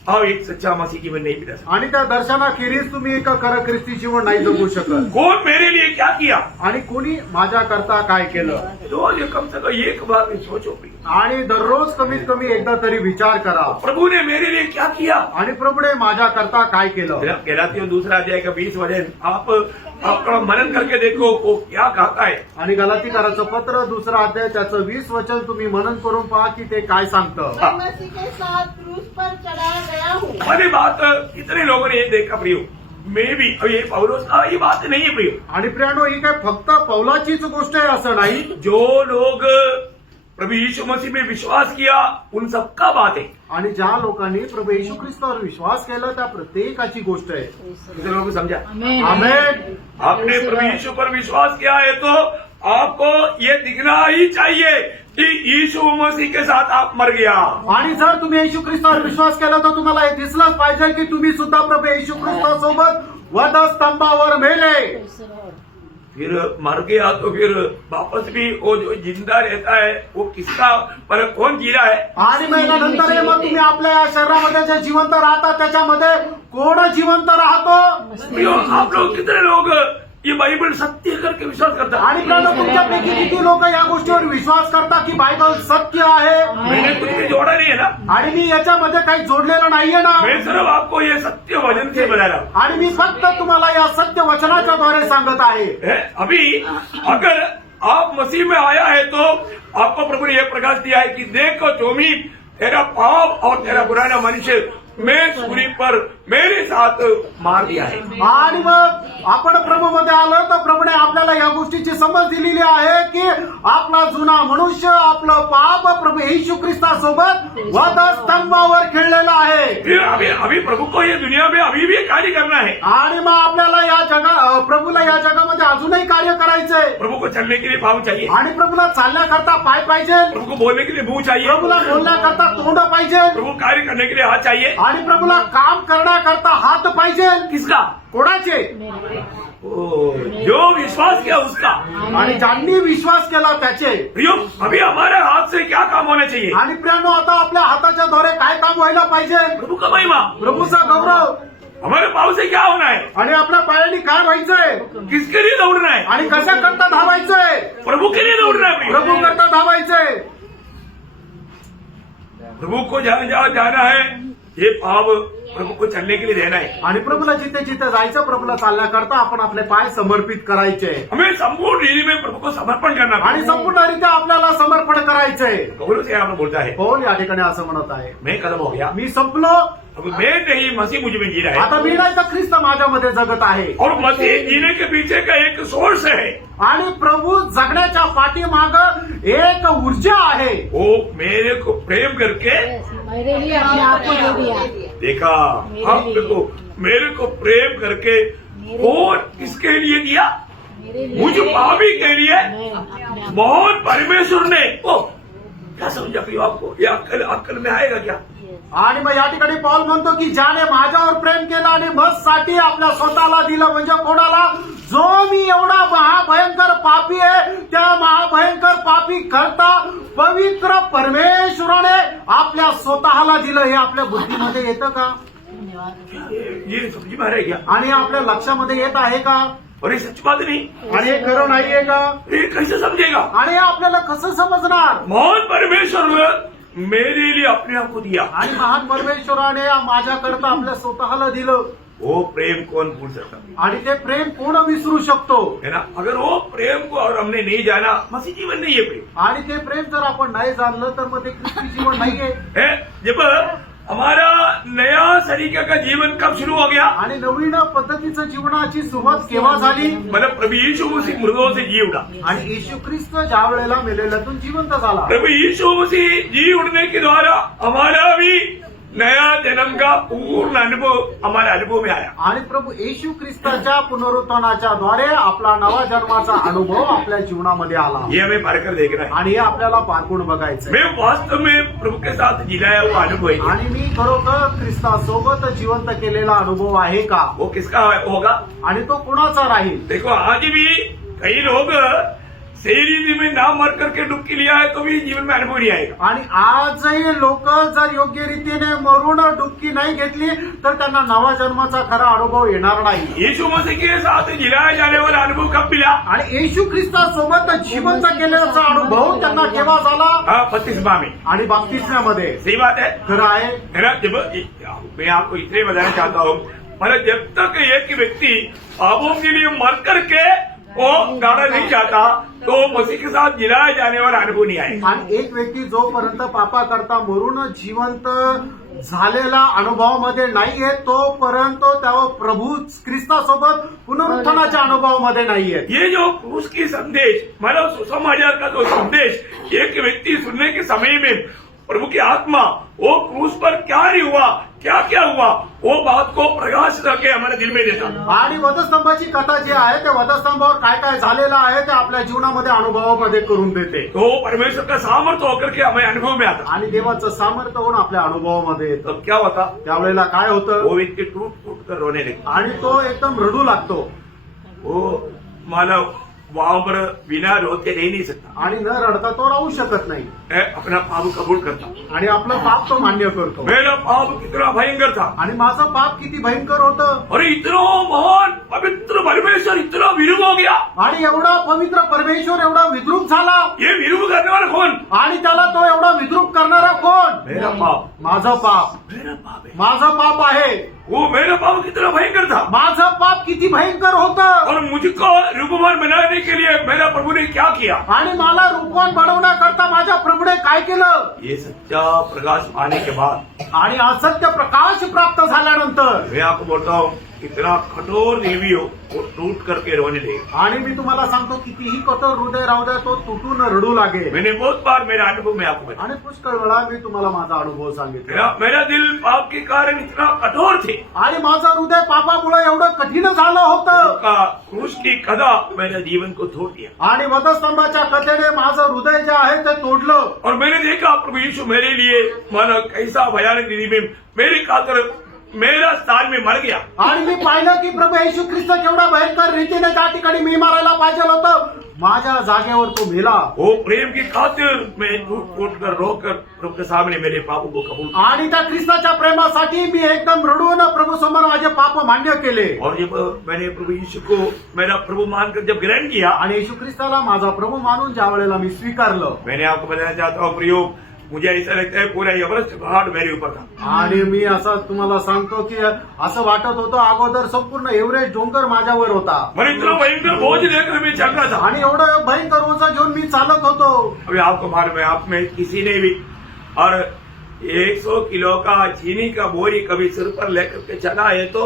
आप एक सच्चा मसीह जीवन नहीं बिता सकते. आणि त्या दर्शनाखेरीज तुम्ही एक खरं ख्रिस्ती जीवन नाही जगू शकत. कौन मेरे लिए क्या किया, आणि कोणी माझ्याकरता काय केलं, रोज कम से कम एक बार सोचो प्रिय, आणि दररोज कमीत कमी एकदा तरी विचार करा, प्रभु ने मेरे लिए क्या किया. आणि प्रभूने माझ्याकरता काय केलं. गलातियों 2 अध्याय का 20 वचन आप अपना मनन करके देखो वो क्या कहता है. आणि गलातीकाराचं पत्र 2 अध्याय त्याचं 20 वचन तुम्ही मनन करून पहा की ते काय सांगतं. मैं मसीह के साथ क्रूस पर चढ़ाया गया हूँ. हमारी बात कितने लोगों ने ये देखा प्रियो, मैं भी. अब ये पौलुस का ये बात नहीं है प्रियो. आणि प्रियानो, ही काय फक्त पौलाचीच गोष्ट आहे असं नाही. जो लोग प्रभु यीशु मसीह में विश्वास किया उन सबका बात है. आणि ज्या लोकांनी प्रभू येशू ख्रिस्तावर विश्वास केला त्या प्रत्येकाची गोष्ट आहे. कितने लोगों को समझा. आमेन. आमेन. आपने प्रभु यीशु पर विश्वास किया है तो आपको ये दिखना ही चाहिए कि यीशु मसीह के साथ आप मर गया. आणि जर तुम्ही येशू ख्रिस्तावर विश्वास केला तर तुम्हाला हे दिसलंच पाहिजे की तुम्ही सुद्धा प्रभू येशू ख्रिस्तासोबत वधस्तंभावर मेले. Praise the Lord. फिर मर गया तो फिर वापस भी वो जो जिंदा रहता है वो किसका, पर कौन जी रहा है. आणि महिन्यानंतर मग तुम्ही आपल्या या शरीरामध्ये जे जिवंत राहता त्याच्यामध्ये कोण जिवंत राहतो. प्रियो, आप लोग कितने लोग ये बाइबल सत्य करके विश्वास करता. आणि प्रभू, तुमच्यापैकी किती लोक या गोष्टीवर विश्वास करता की बायबल सत्य आहे. मैंने कुछ भी जोड़ा नहीं है ना, आणि मी याच्यामध्ये काही जोडलेलं नाहीये ना. मैं सिर्फ आपको ये सत्य वचन से बता रहा हूँ. आणि मी फक्त तुम्हाला या सत्य वचनाच्या द्वारे सांगत आहे. है? अभी अगर आप मसीह में आया है तो आपको प्रभु ने यह प्रकाश दिया है कि देखो जोमी तेरा पाप और तेरा पुराना मनुष्य मैं सूली पर मेरे साथ मार दिया है. आणि मग आपण प्रभूमध्ये आलो तर प्रभूने आपल्याला या गोष्टीची समज दिलेली आहे की आपला जुना मनुष्य, आपलं पाप प्रभू येशू ख्रिस्तासोबत वधस्तंभावर खेळलेला आहे. फिर अभी प्रभु को ये दुनिया में अभी भी कार्य करना है. आणि मग आपल्याला या प्रभूला या जगामध्ये अजूनही कार्य करायचंय. प्रभु को चलने के लिए पाँव चाहिए, आणि प्रभूला चालण्याकरता पाय पाहिजे, प्रभु को बोलने के लिए मुंह चाहिए, प्रभूला बोलण्याकरता तोंड पाहिजे, प्रभु कार्य करने के लिए हाथ चाहिए. आणि प्रभूला काम करण्याकरता हात पाहिजे. किसका? कोणाचे? जो विश्वास किया उसका. आणि ज्यांनी विश्वास केला त्याचे. प्रियो, अभी हमारे हाथ से क्या काम होना चाहिए. आणि प्रियानो, आता आपल्या हाताच्या द्वारे काय काम व्हायला पाहिजे. प्रभु का महिमा, प्रभूचा गौरव. हमारे पाँव से क्या होना है, आणि आपल्या पायाने काय व्हायचंय, किसके लिए दौड़ना है. आणि कशा करता धावायचंय. प्रभु के लिए दौड़ना है. प्रियो, प्रभू करता धावायचंय. प्रभु को जहाँ जहाँ जाना है ये पाप प्रभु को चलने के लिए देना है. आणि प्रभूला जिथे जिथे जायचं प्रभूला चालण्याकरता आपण आपले पाय समर्पित करायचे हमें संपूर्ण रीति में प्रभु को समर्पण करना आणि संपूर्णरित्या आपल्याला समर्पण करायचंय. पौलुस यहाँ पर बोलता है, पौल या ठिकाणी असं म्हणत आहे, मैं खत्म हो गया, मी संपलो, अब मैं नहीं, मसीह मुझ में जी रहा है. आता मी नाही तर ख्रिस्त माझ्यामध्ये जगत आहे. और मसीह जीने के पीछे का एक सोर्स है, आणि प्रभू जगण्याच्या पाठीमाग एक ऊर्जा आहे. वो मेरे को प्रेम करके मेरे लिए अपने आप को दे दिया. देखा. हम देखो, मेरे को प्रेम करके और किसके लिए दिया? मेरे लिए मुझ पापी के लिए. मैं अपने आप बहुत परमेश्वर ने ओ क्या समझा प्रियो आपको? ये अक्कल में आएगा क्या? आणि मग या ठिकाणी पॉल म्हणतो की ज्याने माझ्यावर प्रेम केलं आणि मजसाठी आपल्या स्वतःला दिलं, म्हणजे कोणाला? जो मी एवढा महाभयंकर पापी आहे, त्या महाभयंकर पापी करता पवित्र परमेश्वराने आपल्या स्वतःला दिलं. हे आपल्या बुद्धीमध्ये येतं का? ये समझ में आ रहा है क्या? आणि आपल्या लक्षामध्ये येत आहे का? और ये सच बात नहीं, आणि हे खरं नाहीये का? ये कैसे समझेगा? आणि हे आपल्याला कसं समजणार? महान परमेश्वर मेरे लिए अपने आप को दिया. आणि महान परमेश्वराने माझ्याकरता आपल्या स्वतःला दिलं. वो प्रेम कौन भूल सकता आणि ते प्रेम कोण विसरू शकतो? है ना? अगर वो प्रेम को और हमने नहीं जाना, मसीह जीवन नहीं है प्रेम. आणि ते प्रेम जर आपण नाही जाणलं तर मग ते ख्रिस्ती जीवन नाहीये. है? जब हमारा नया तरीके का जीवन कब शुरू हो गया? आणि नवीन पद्धतीचं जीवनाची सुरुवात केव्हा झाली? मतलब प्रभु यीशु मसीह मृतों से जी उठा. आणि येशू ख्रिस्त ज्या वेळेला मेलेल्यातून जिवंत झाला. प्रभु यीशु मसीह जी उठने के द्वारा हमारा भी नया जन्म का पूर्ण अनुभव हमारे अनुभव में आया. आणि प्रभू येशू ख्रिस्ताच्या पुनरुत्थानाच्या द्वारे आपला नवा जन्माचा अनुभव आपल्या जीवनामध्ये आला. ये हमें पारकर देखना है. आणि हे आपल्याला पारखून बघायचं. मैं वास्तव में प्रभु के साथ जिलाया हुआ अनुभव है. आणि मी खरोखर ख्रिस्तासोबत जिवंत केलेला अनुभव आहे का? वो किसका होगा? आणि तो कोणाचा राहील? देखो, आज भी कई लोग सही रीति में ना मर करके डुबकी लिया है तो भी जीवन में अनुभव नहीं आएगा. आणि आजही लोक जर योग्य रीतीने मरून डुबकी नाही घेतली तर त्यांना नवा जन्माचा खरा अनुभव येणार नाही. यीशु मसीह के साथ जिलाया जाने वाला अनुभव कब मिला? आणि येशू ख्रिस्तासोबत जिवंत केल्याचा अनुभव त्यांना केव्हा झाला? हाँ, बपतिस्मा में. आणि बाप्तिस्म्यामध्ये. सही बात है. खरं आहे. है ना? जब मैं आपको इसलिए बताना चाहता हूँ, मतलब जब तक एक व्यक्ति पापों के लिए मर करके वो गाड़ा नहीं जाता तो मसीह के साथ जिलाया जाने वाला अनुभव नहीं आएगा. आणि एक व्यक्ती जोपर्यंत पापाकरता मरून जिवंत झालेला अनुभवामध्ये नाहीये तोपर्यंत त्यावर प्रभू ख्रिस्तासोबत पुनरुत्थानाच्या अनुभवामध्ये नाहीये. ये जो क्रूस की संदेश, मतलब सुसमाचार का जो संदेश एक व्यक्ति सुनने के समय में प्रभु की आत्मा वो क्रूस पर क्या नहीं हुआ, क्या क्या हुआ, वो बात को प्रकाश करके हमारे दिल में देता. आणि वधस्तंभाची कथा जी आहे त्या वधस्तंभावर काय काय झालेलं आहे ते आपल्या जीवनामध्ये अनुभवामध्ये करून देते. तो परमेश्वर का सामर्थ्य होकर के हमें अनुभव में आता. आणि देवाचं सामर्थ्य होऊन आपल्या अनुभवामध्ये येतं. तब क्या होता? त्यावेळेला काय होतं? वो व्यक्ति टूट टूट कर रोने लगता. आणि तो एकदम रडू लागतो. वो मानव वहां पर बिना रोते रह नहीं सकता. आणि न रडता तो राहू शकत नाही. अपना पाप कबूल करता. आणि आपलं पाप तो मान्य करतो. मेरा पाप कितना भयंकर था. आणि माझं पाप किती भयंकर होतं. अरे इतना महान पवित्र परमेश्वर इतना विरूप हो गया. आणि एवढा पवित्र परमेश्वर एवढा विद्रूप झाला. ये विरूप करने वाला कौन? आणि त्याला तो एवढा विद्रूप करणारा कोण? मेरा पाप. माझं पाप. मेरा पाप है. माझं पाप आहे. वो मेरा पाप कितना भयंकर था. माझं पाप किती भयंकर होतं. और मुझको रूपवान बनाने के लिए मेरा प्रभु ने क्या किया? आणि मला रूपवान बनवण्याकरता माझ्या प्रभूने काय केलं? ये सच्चा प्रकाश पाने के बाद आणि असत्य प्रकाश प्राप्त झाल्यानंतर मैं आपको बोलता हूँ, इतना कठोर देवी हो वो टूट करके रोने लगे. आणि मी तुम्हाला सांगतो कितीही कठोर हृदय राहू द्या तो तुटून रडू लागेल. मैंने बहुत बार मेरा अनुभव में आपको बताया. आणि पुष्कळ वेळा मी तुम्हाला माझा अनुभव सांगितला. मेरा दिल पाप के कारण इतना कठोर थे. आणि माझं हृदय पापामुळे एवढं कठीण झालं होतं. का क्रूस की कदा मेरे जीवन को तोड़ दिया. आणि वधस्तंभाच्या कथेने माझं हृदय जे आहे ते तोडलं. और मैंने देखा प्रभु यीशु मेरे लिए माना कैसा भयानक रीति में मेरी खातर मेरा स्थान में मर गया. आणि मी पाहिलं की प्रभू येशू ख्रिस्त केवढा भयंकर रीतीने त्या ठिकाणी मी मारायला पाहिजे होतं. माझ्या जागेवर तो मेला. वो प्रेम की खातिर मैं टूट फूट कर रोकर प्रभु के सामने मेरे पापों को कबूल. आणि त्या ख्रिस्ताच्या प्रेमासाठी मी एकदम रडून प्रभू समोर माझे पाप मान्य केले. और जब मैंने प्रभु यीशु को मेरा प्रभु मानकर जब ग्रहण किया, आणि येशू ख्रिस्ताला माझा प्रभू मानून ज्या वेळेला मी स्वीकारलं, मैंने आपको बताना चाहता हूँ प्रियो, मुझे ऐसा लगता है पूरा एवरेस्ट पहाड़ मेरे ऊपर था। आणि मी असं तुम्हाला सांगतो की असं वाटत होतं अगोदर संपूर्ण एव्हरेस्ट डोंगर माझ्यावर होता मैंने इतना भयंकर बोझ लेकर मैं चल रहा था। आणि एवढं भयंकर ओझं घेऊन मी चालत होतो। अभी आपको मालूम है, आप में किसी ने भी और 100 किलो का चीनी का बोरी कभी सिर पर लेकर के चला है तो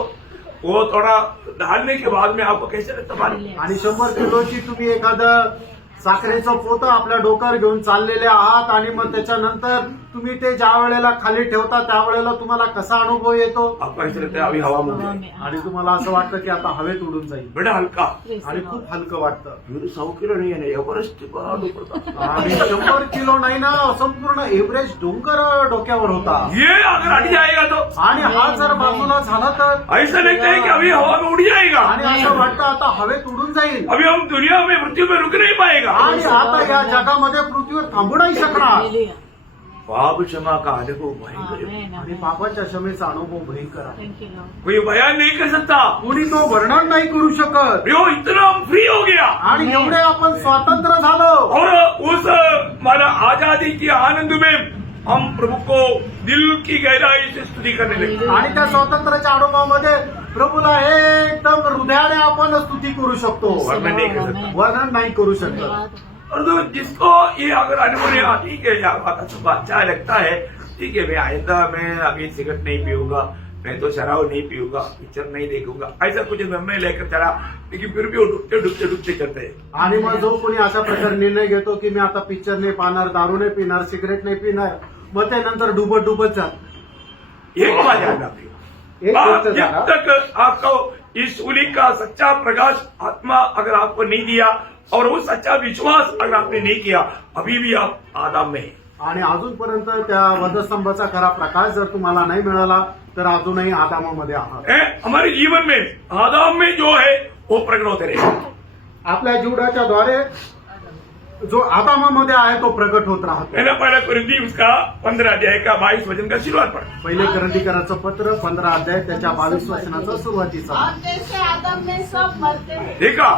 वो थोड़ा डालने के बाद में आपको कैसे लगता मालूम? आणि 100 किलोची तुम्ही एखादं साखरेचं पोतं आपल्या डोक्यावर घेऊन चाललेले आहात आणि मग त्याच्यानंतर तुम्ही ते ज्या वेळेला खाली ठेवता त्यावेळेला तुम्हाला कसा अनुभव येतो आपको ऐसा लगता है अभी हवा में उड़े। आणि तुम्हाला असं वाटतं की आता हवेत उडून जाईल बड़ा हल्का, आणि खूप हलकं वाटतं। फिर 100 किलो नहीं है ना, एवरेस्ट पहाड़ ऊपर था। आणि 100 किलो नाही ना, संपूर्ण एव्हरेस्ट डोंगर डोक्यावर होता। ये अगर हट जाएगा तो आणि हा जर बाजूला झाला तर ऐसा लगता है कि अभी हवा में उड़ जाएगा। आणि असं वाटतं आता हवेत उडून जाईल अभी हम दुनिया में मृत्यु में रुक नहीं पाएगा। आणि आता या जगामध्ये पृथ्वीवर थांबू नाही शकणार। पाप क्षमा का अनुभव भयंकर है। आणि पापाच्या क्षमेचा अनुभव भयंकर आहे, कोई बयान नहीं कर सकता। कुणी तो वर्णन नाही करू शकत। यो इतना हम फ्री हो गया आणि एवढे आपण स्वातंत्र्य झालो और उस माना आजादी की आनंद में हम प्रभु को दिल की गहराई से स्तुति करने लगे। आणि त्या स्वातंत्र्याच्या अनुभवामध्ये प्रभूला एकदम हृदयाने आपण स्तुती करू शकतो, वर्णन नहीं कर सकता। वर्णन नाही करू शकत। और तो जिसको ये अगर अनुभव नहीं आती है या अच्छा लगता है, ठीक है मैं आइंदा मैं अभी सिगरेट नहीं पीऊंगा, मैं तो शराब नहीं पीऊंगा, पिक्चर नहीं देखूंगा, ऐसा कुछ निर्णय लेकर चला, लेकिन फिर भी वो डुबते डुबते डुबते चलते हैं। आणि मग जो कोणी अशा प्रकारे निर्णय घेतो की मी आता पिक्चर नाही पाहणार, दारू नाही पिणार, सिगरेट नहीं पिणार, मग ते नंतर डुबत डुबत जात। एक बात याद रखिए, एक गोष्ट जब सांगा, तक आपको इस सूर्य का सच्चा प्रकाश आत्मा अगर आपको नहीं दिया और वो सच्चा विश्वास अगर आपने नहीं किया, अभी भी आप आदम में हैं। आणि अजूनपर्यंत त्या वधस्तंभाचा खरा प्रकाश जर तुम्हाला नाही मिळाला तर अजूनही आदामामध्ये आहात। हमारे जीवन में आदम में जो है वो प्रकट होते रहे। आपल्या जीवनाच्या द्वारे जो आदामामध्ये आहे तो प्रकट होत राहतो। मैंने पहला कुरिन्थी उसका 15 अध्याय का 22 वचन का शुरुआत पढ़ा। पहिले करंदीकराचं पत्र 15 अध्याय त्याच्या 22 वचनाचा सुरुवातीचा। और जैसे आदम में सब मरते हैं, देखा,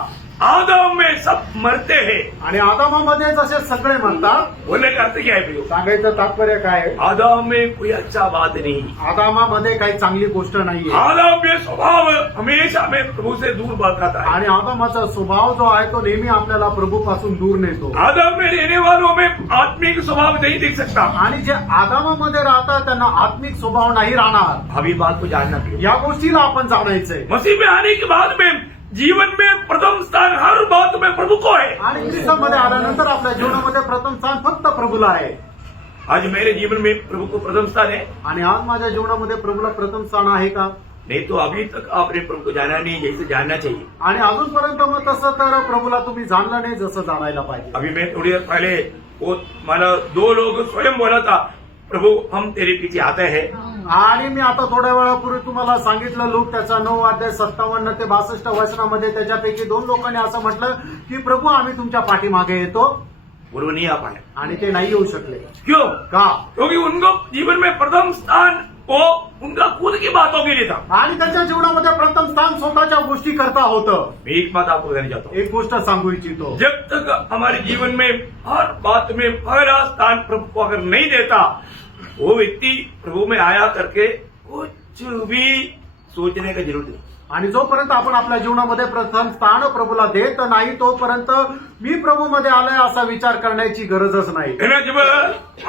आदम में सब मरते हैं। आणि आदामामध्ये जसे सगळे म्हणतात, बोलने का अर्थ क्या है प्रियो? सांगायचं तात्पर्य काय आहे? आदम में कोई अच्छा बात नहीं, आदामामध्ये काही चांगली गोष्ट नाहीये। आदम में स्वभाव हमेशा में प्रभु से दूर भटकाता है। आणि आदामाचा स्वभाव जो आहे तो नेहमी आपल्याला प्रभूपासून दूर नेतो। आदम में रहने वालों में आत्मिक स्वभाव नहीं दिख सकता। आणि जे आदामामध्ये राहतात त्यांना आत्मिक स्वभाव नाही राहणार। अभी बात को जानना प्रियो, या गोष्टीला आपण जाणायचंय। मसीह में आने के बाद में जीवन में प्रथम स्थान हर बात में प्रभु को है। आणि ख्रिस्तामध्ये आल्यानंतर आपल्या जीवनामध्ये प्रथम स्थान फक्त प्रभूला आहे। आज मेरे जीवन में प्रभु को प्रथम स्थान है, आणि आज माझ्या जीवनामध्ये प्रभूला प्रथम स्थान आहे का? नहीं तो अभी तक आपने प्रभु को जाना नहीं जैसे जानना चाहिए। आणि अजूनपर्यंत मग तसं तर प्रभूला तुम्ही जाणलं नाही जसं जाणायला पाहिजे। अभी मैं थोड़ी देर पहले वो माना 2 लोग स्वयं बोला था, प्रभु हम तेरे पीछे आते हैं। आणि मी आता थोड्या वेळापूर्वी तुम्हाला सांगितलं, लोक त्याचा 9 अध्याय 57 ते 62 वचनामध्ये त्याच्यापैकी 2 लोकांनी असं म्हटलं की प्रभू आम्ही तुमच्या पाठीमागे येतो, वो नहीं आ पाए। आणि ते नाही येऊ शकले। क्यों? का? क्योंकि उनको जीवन में प्रथम स्थान वो उनका खुद की बातों के लिए था। आणि त्याच्या जीवनामध्ये प्रथम स्थान स्वतःच्या गोष्टी करता होतं। मैं एक बात आपको कहना चाहता हूँ, एक गोष्ट सांगू इच्छितो, जब तक हमारे जीवन में हर बात में पहला स्थान प्रभु को अगर नहीं देता, वो व्यक्ति प्रभु में आया करके कुछ भी सोचने का जरूरत नहीं। आणि जोपर्यंत आपण आपल्या जीवनामध्ये प्रथम स्थान प्रभूला देत नाही तोपर्यंत मी प्रभूमध्ये आलोय असा विचार करण्याची गरजच नाही। है ना? जब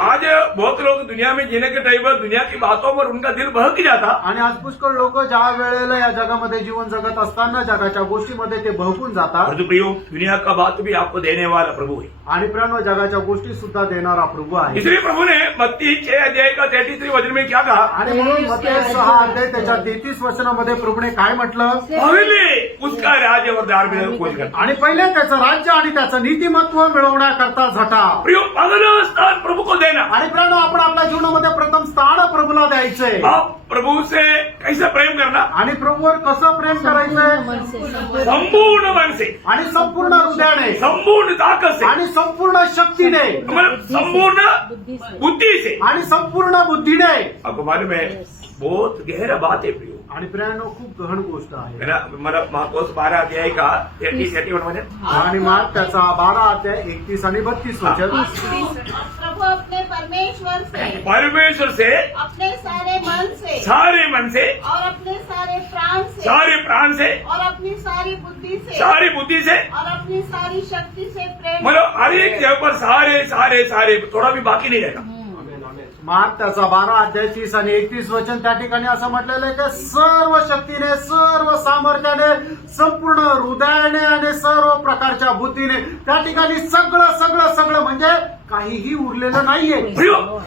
आज बहुत लोग दुनिया में जीने के टाइम पर दुनिया की बातों पर उनका दिल बहक जाता, आणि आज पुष्कळ लोक ज्या वेळेला या जगामध्ये जीवन जगत असताना जगाच्या गोष्टीमध्ये ते बहकून जातात। और जो प्रियो दुनिया का बात भी आपको देने वाला प्रभु है। आणि प्रियांनो, जगाच्या गोष्टी सुद्धा देणारा प्रभू आहे। इसलिए प्रभु ने मत्ती 6 अध्याय का 33 वचन में क्या कहा? आणि म्हणून मत्ती 6 अध्याय त्याच्या 33 वचनामध्ये प्रभूने काय म्हटलं? पहले उसका राज्य और धार्मिकता को खोज करता। आणि पहिले त्याचं राज्य आणि त्याचं नीतिमत्व मिळवण्याकरता झटा। प्रियो पहला स्थान प्रभु को देना। आणि प्रियांनो, आपण आपल्या जीवनामध्ये प्रथम स्थान प्रभूला द्यायचंय। आप प्रभु से कैसे प्रेम करना? आणि प्रभूवर कसं प्रेम करायचंय? संपूर्ण मन से, आणि संपूर्ण हृदयाने, संपूर्ण ताकत से, आणि संपूर्ण शक्तीने, मतलब संपूर्ण बुद्धि से। आणि संपूर्ण बुद्धीने। आपको मालूम है बहुत गहरा बात है प्रियो। आणि प्रियांनो खूप गहन गोष्ट आहे है ना. मला मार्कोस 12 अध्याय का 33 मध्ये आणि मग त्याचा 12 अध्याय 31 आणि 32 वचन. प्रभु अपने परमेश्वर से अपने सारे मन से और अपने सारे प्राण से और अपनी सारी बुद्धि से और अपनी सारी शक्ति से प्रेम मतलब हर एक जगह पर सारे थोड़ा भी बाकी नहीं रहेगा. मार्क त्याचा 12 अध्याय 30 आणि 31 वचन त्या ठिकाणी असं म्हटलेलं आहे की सर्व शक्तीने, सर्व सामर्थ्याने, संपूर्ण हृदयाने आणि सर्व प्रकारच्या बुद्धीने त्या ठिकाणी सगळं म्हणजे काहीही उरलेलं नाहीये.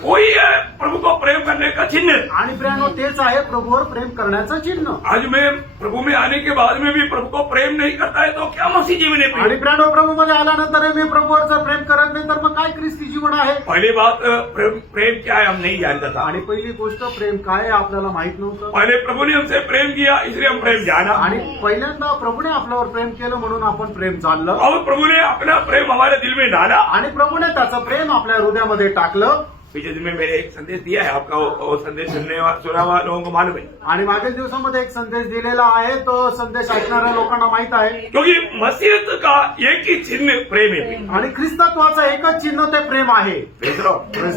वही है प्रभु को प्रेम करने का चिन्ह. आणि प्रियांनो तेच आहे प्रभूवर प्रेम करण्याचं चिन्ह. आज मैं प्रभु में आने के बाद में भी प्रभु को प्रेम नहीं करता है तो क्या मसीह जीवन है. आणि प्रियांनो प्रभूमध्ये आल्यानंतर मी प्रभूवर जर प्रेम करत नाही तर मग काय ख्रिस्ती जीवन आहे. पहली बात प्रेम क्या है हम नहीं जानता था. आणि पहिली गोष्ट प्रेम काय आहे आपल्याला माहित नव्हतं. पहले प्रभु ने हमसे प्रेम किया इसलिए हम प्रेम जाना. आणि पहिल्यांदा प्रभूने आपल्यावर प्रेम केलं म्हणून आपण प्रेम जाणलं. और प्रभु ने अपना प्रेम हमारे दिल में डाला. आणि प्रभूने त्याचं प्रेम आपल्या हृदयामध्ये टाकलं. पिछले दिन में मैंने एक संदेश दिया है आपका वो संदेश सुना हुआ लोगों को मालूम है. आणि मागील दिवसामध्ये एक संदेश दिलेला आहे तो संदेश ऐकणाऱ्या लोकांना माहित आहे. क्योंकि मसीहत का एक ही चिन्ह प्रेम है. आणि ख्रिस्तत्वाचं एकच चिन्ह ते प्रेम आहे. Praise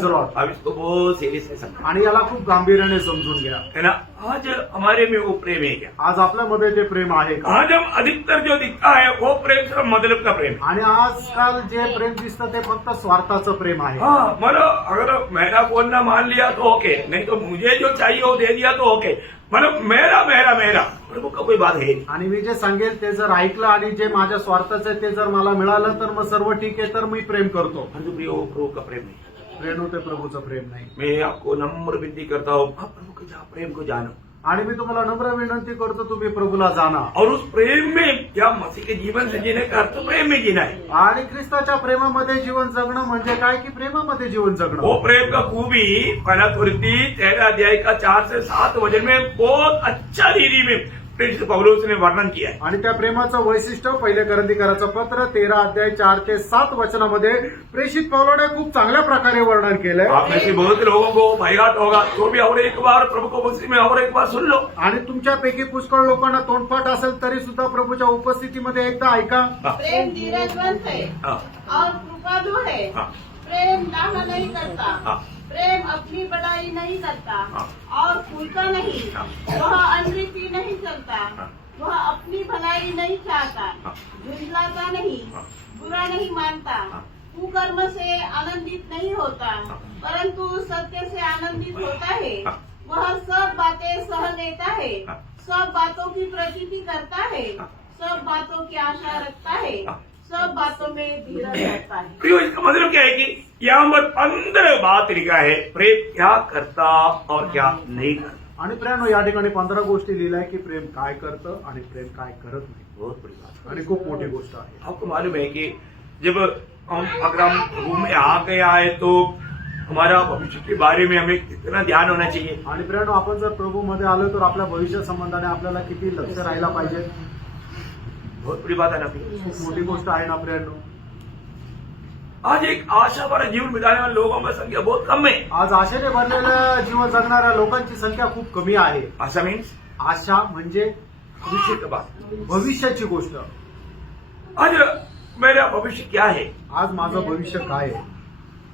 the Lord. अब इसको बहुत सीरियस से समझना आणि याला खूप गांभीर्याने समजून घ्या. है ना. आज हमारे में वो प्रेम है क्या. आज आपल्यामध्ये ते प्रेम आहे का. आज हम अधिकतर जो दिखता है वो प्रेम सिर्फ मतलब का प्रेम है. आणि आजकाल जे प्रेम दिसतं ते फक्त स्वार्थाचं प्रेम आहे. हाँ मतलब अगर मेरा बोलना मान लिया तो ओके, नहीं तो मुझे जो चाहिए वो दे दिया तो ओके. मतलब मेरा प्रभु का कोई बात है नहीं. आणि मी जे सांगेल ते जर ऐकलं आणि जे माझ्या स्वार्थाचं आहे ते जर मला मिळालं तर मग सर्व ठीक आहे, तर मी प्रेम करतो. परंतु प्रिय वो प्रभु का प्रेम नहीं. प्रेम ते प्रभूचं प्रेम नाही. मैं आपको नम्र विनती करता हूँ आप प्रभु के प्रेम को जानो. आणि मी तुम्हाला नम्र विनंती करतो तुम्ही प्रभूला जाणा. और उस प्रेम में या मसीह के जीवन से जीने का अर्थ प्रेम में जीना है. आणि ख्रिस्ताच्या प्रेमामध्ये जीवन जगणं म्हणजे काय की प्रेमामध्ये जीवन जगणं. वो प्रेम का खूबी 1 कोरिन्थी 13 अध्याय का 4 से 7 वचन में बहुत अच्छा रीति में प्रेरित पौलुस ने वर्णन किया है. आणि त्या प्रेमाचं वैशिष्ट्य 1 कोरिन्थीकराचं पत्र 13 अध्याय 4 ते 7 वचनामध्ये प्रेषित पौलाने खूप चांगल्या प्रकारे वर्णन केलंय. आप में से बहुत लोगों को भयघात होगा तो भी और एक बार प्रभु को मसीह में और एक बार सुन लो. आणि तुमच्यापैकी पुष्कळ लोकांना तोंडपाठ असेल तरी सुद्धा प्रभूच्या उपस्थितीमध्ये एकदा ऐका. प्रेम धीरजवंत है और कृपालु है. प्रेम दावा नहीं करता. प्रेम अपनी बड़ाई नहीं करता और फूलता नहीं. वह अनरीति नहीं चलता. वह अपनी भलाई नहीं चाहता. झुंझलाता नहीं. बुरा नहीं मानता. कुकर्म से आनंदित नहीं होता परंतु सत्य से आनंदित होता है. वह सब बातें सह लेता है. सब बातों की प्रतीति करता है. सब बातों की आशा रखता है. सब बातों में धीरज रखता है. प्रियो इसका मतलब क्या है कि यहाँ पर 15 बात लिखा है प्रेम क्या करता और क्या नहीं करता. आणि प्रेम या ठिकाणी 15 गोष्टी लिहिल्या की प्रेम काय करतं आणि प्रेम काय करत नाही. बहुत बड़ी बात आणि खूप मोठी गोष्ट आहे. आपको मालूम है कि जब अगर हम प्रभु में आ गया है तो हमारा भविष्य के बारे में हमें कितना ध्यान होना चाहिए. आणि प्रेम आपण जर प्रभूमध्ये आलो तर आपल्या भविष्य संबंधाने आपल्याला किती लक्ष राहायला पाहिजे. बहुत बड़ी बात है ना. खूप मोठी गोष्ट आहे ना प्रेम. आज एक आशा भरा जीवन बिताने वाले लोगों की संख्या बहुत कम है. आज आशेने भरलेलं जीवन जगणाऱ्या लोकांची संख्या खूप कमी आहे. आशा मीन्स आशा म्हणजे भविष्य की बात. भविष्याची गोष्ट. आज मेरा भविष्य क्या है. आज माझं भविष्य काय आहे.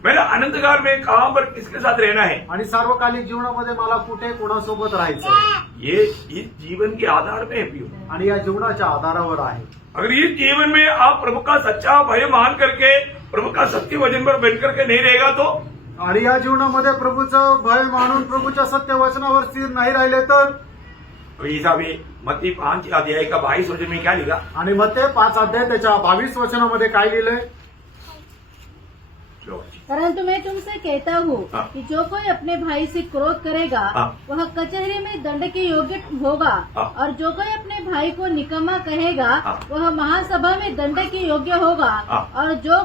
मेरा अनंत काल में कहां पर किसके साथ रहना है. आणि सार्वकालिक जीवनामध्ये मला कुठे कोणासोबत राहायचं. ये इस जीवन के आधार में है प्रियो. आणि या जीवनाच्या आधारावर आहे. अगर इस जीवन में आप प्रभु का सच्चा भय मान करके प्रभु का सत्य वचन पर बन करके नहीं रहेगा तो. आणि या जीवनामध्ये प्रभूचं भय मानून प्रभूच्या सत्य वचनावर स्थिर नाही राहिले तर. हिसाबी मत्ती 5 अध्याय का 22 वचन में क्या लिखा. आणि मग ते 5 अध्याय त्याच्या 22 वचनामध्ये काय लिहिलंय. परंतु मैं तुमसे कहता हूँ कि जो कोई अपने भाई से क्रोध करेगा वह कचहरी में दंड के योग्य होगा. और जो कोई अपने भाई को निकम्मा कहेगा वह महासभा में दंड के योग्य होगा. और जो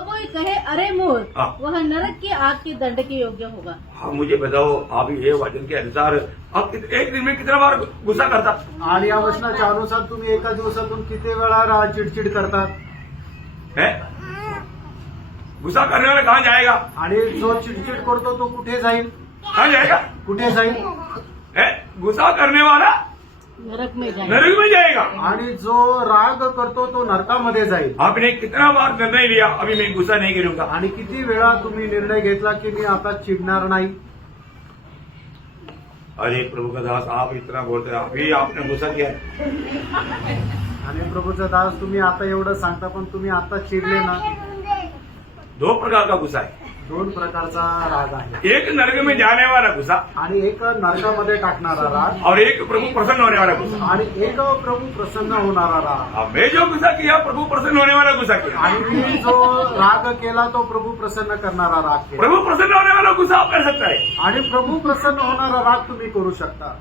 कोई कहे अरे मूर्ख वह नरक की आग के दंड के योग्य होगा. हाँ मुझे बताओ आप ये वचन के अनुसार आप एक दिन में कितना बार गुस्सा करता. आणि या वचनाच्या अनुसार तुम्ही एका दिवसातून किती वेळा चिडचिड करतात. है गुस्सा करने वाला कहाँ जाएगा. आणि जो चिडचिड करतो तो कुठे जाईल. कहाँ जाएगा. कुठे जाईल. गुस्सा करने वाला नरक में जाए नरक में जाएगा। आणि जो राग करतो तो नरकामध्ये जाईल। आपने कितना बार निर्णय लिया अभी मैं गुस्सा नहीं करूंगा, आणि किती वेळा तुम्ही निर्णय घेतला की मी आता चिडणार नाही। अरे प्रभु का दास आप इतना बोलते हैं, अभी आपने गुस्सा किया। आणि प्रभूचा दास तुम्ही आता एवढं सांगता पण तुम्ही आता चिडले ना। दो प्रकार का गुस्सा है, दोन प्रकारचा राग आहे, एक नरक में जाने वाला गुस्सा आणि एक नरकामध्ये टाकणारा राग और एक प्रभु प्रसन्न होने वाला गुस्सा। आणि एक प्रभू प्रसन्न होणारा राग। अब मैं जो गुस्सा किया प्रभु प्रसन्न होने वाला गुस्सा किया, आणि मी जो राग केला तो प्रभू प्रसन्न करणारा राग केला। प्रभु प्रसन्न होने वाला गुस्सा आप कर सकता है। आणि प्रभू प्रसन्न होणारा राग तुम्ही करू शकता।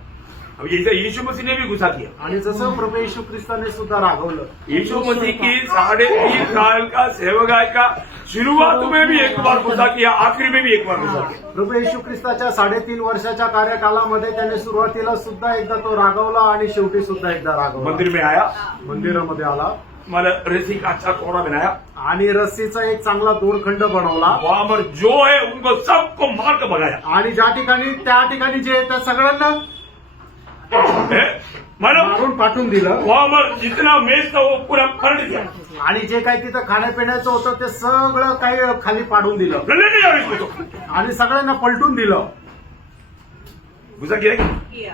अब जैसे यीशु मसीह ने भी गुस्सा किया, आणि जसं प्रभू येशू ख्रिस्ताने सुद्धा रागवलं। यीशु मसीह की 3.5 साल का सेवकाई का शुरुआत में भी एक बार गुस्सा किया, आखिरी में भी एक बार गुस्सा किया। प्रभू येशू ख्रिस्ताच्या 3.5 वर्षाच्या कार्यकालामध्ये त्याने सुरुवातीला सुद्धा एकदा तो रागवला आणि शेवटी सुद्धा एकदा रागवला। मंदिर में आया, मंदिरामध्ये आला मैंने रस्सी का अच्छा कोड़ा बनाया, आणि रस्सीचा एक चांगला दोरखंड बनवला वहां पर जो है उनको सबको मार कर भगाया। आणि ज्या ठिकाणी त्या ठिकाणी जे आहे त्या सगळ्यांना मतलब मारून पाठवून दिलं। वहां पर जितना मेज था वो पूरा पलट गया। आणि जे काही तिथं खाण्यापिण्याचं होतं ते सगळं काही खाली पाडून दिलं लेके जाओ इसको तो। आणि सगळ्यांना पलटून दिलं। गुस्सा किया क्या? किया।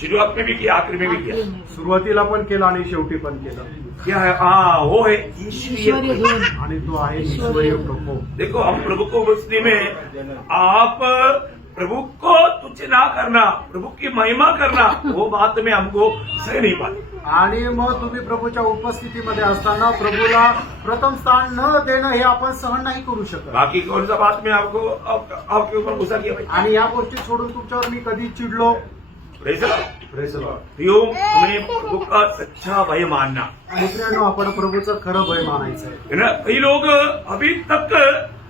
शुरुआत में भी किया, आखिरी में भी किया। सुरुवातीला पण केलं आणि शेवटी पण केलं। क्या है? हाँ, वो है ईश्वरीय ईश्वरीय प्रभु। गुण। आणि तो आहे ईश्वरीय प्रभू। देखो हम प्रभु को बस्ती में आप प्रभु को तुच्छ ना करना, प्रभु की महिमा करना, वो बात में हमको सह नहीं पाते। आणि मग तुम्ही प्रभूच्या उपस्थितीमध्ये असताना प्रभूला प्रथम स्थान न देणं हे आपण सहन नाही करू शकत। बाकी कौन सा बात में आपको आपके ऊपर गुस्सा किया भाई? आणि या गोष्टी सोडून तुमच्यावर मी कधी चिडलो? Praise the Lord. Praise the Lord. प्रियो, हमें प्रभु का सच्चा भय मानना मित्रांनो, आपण प्रभूचं खरं भय मानायचं आहे। है ना। कई लोग अभी तक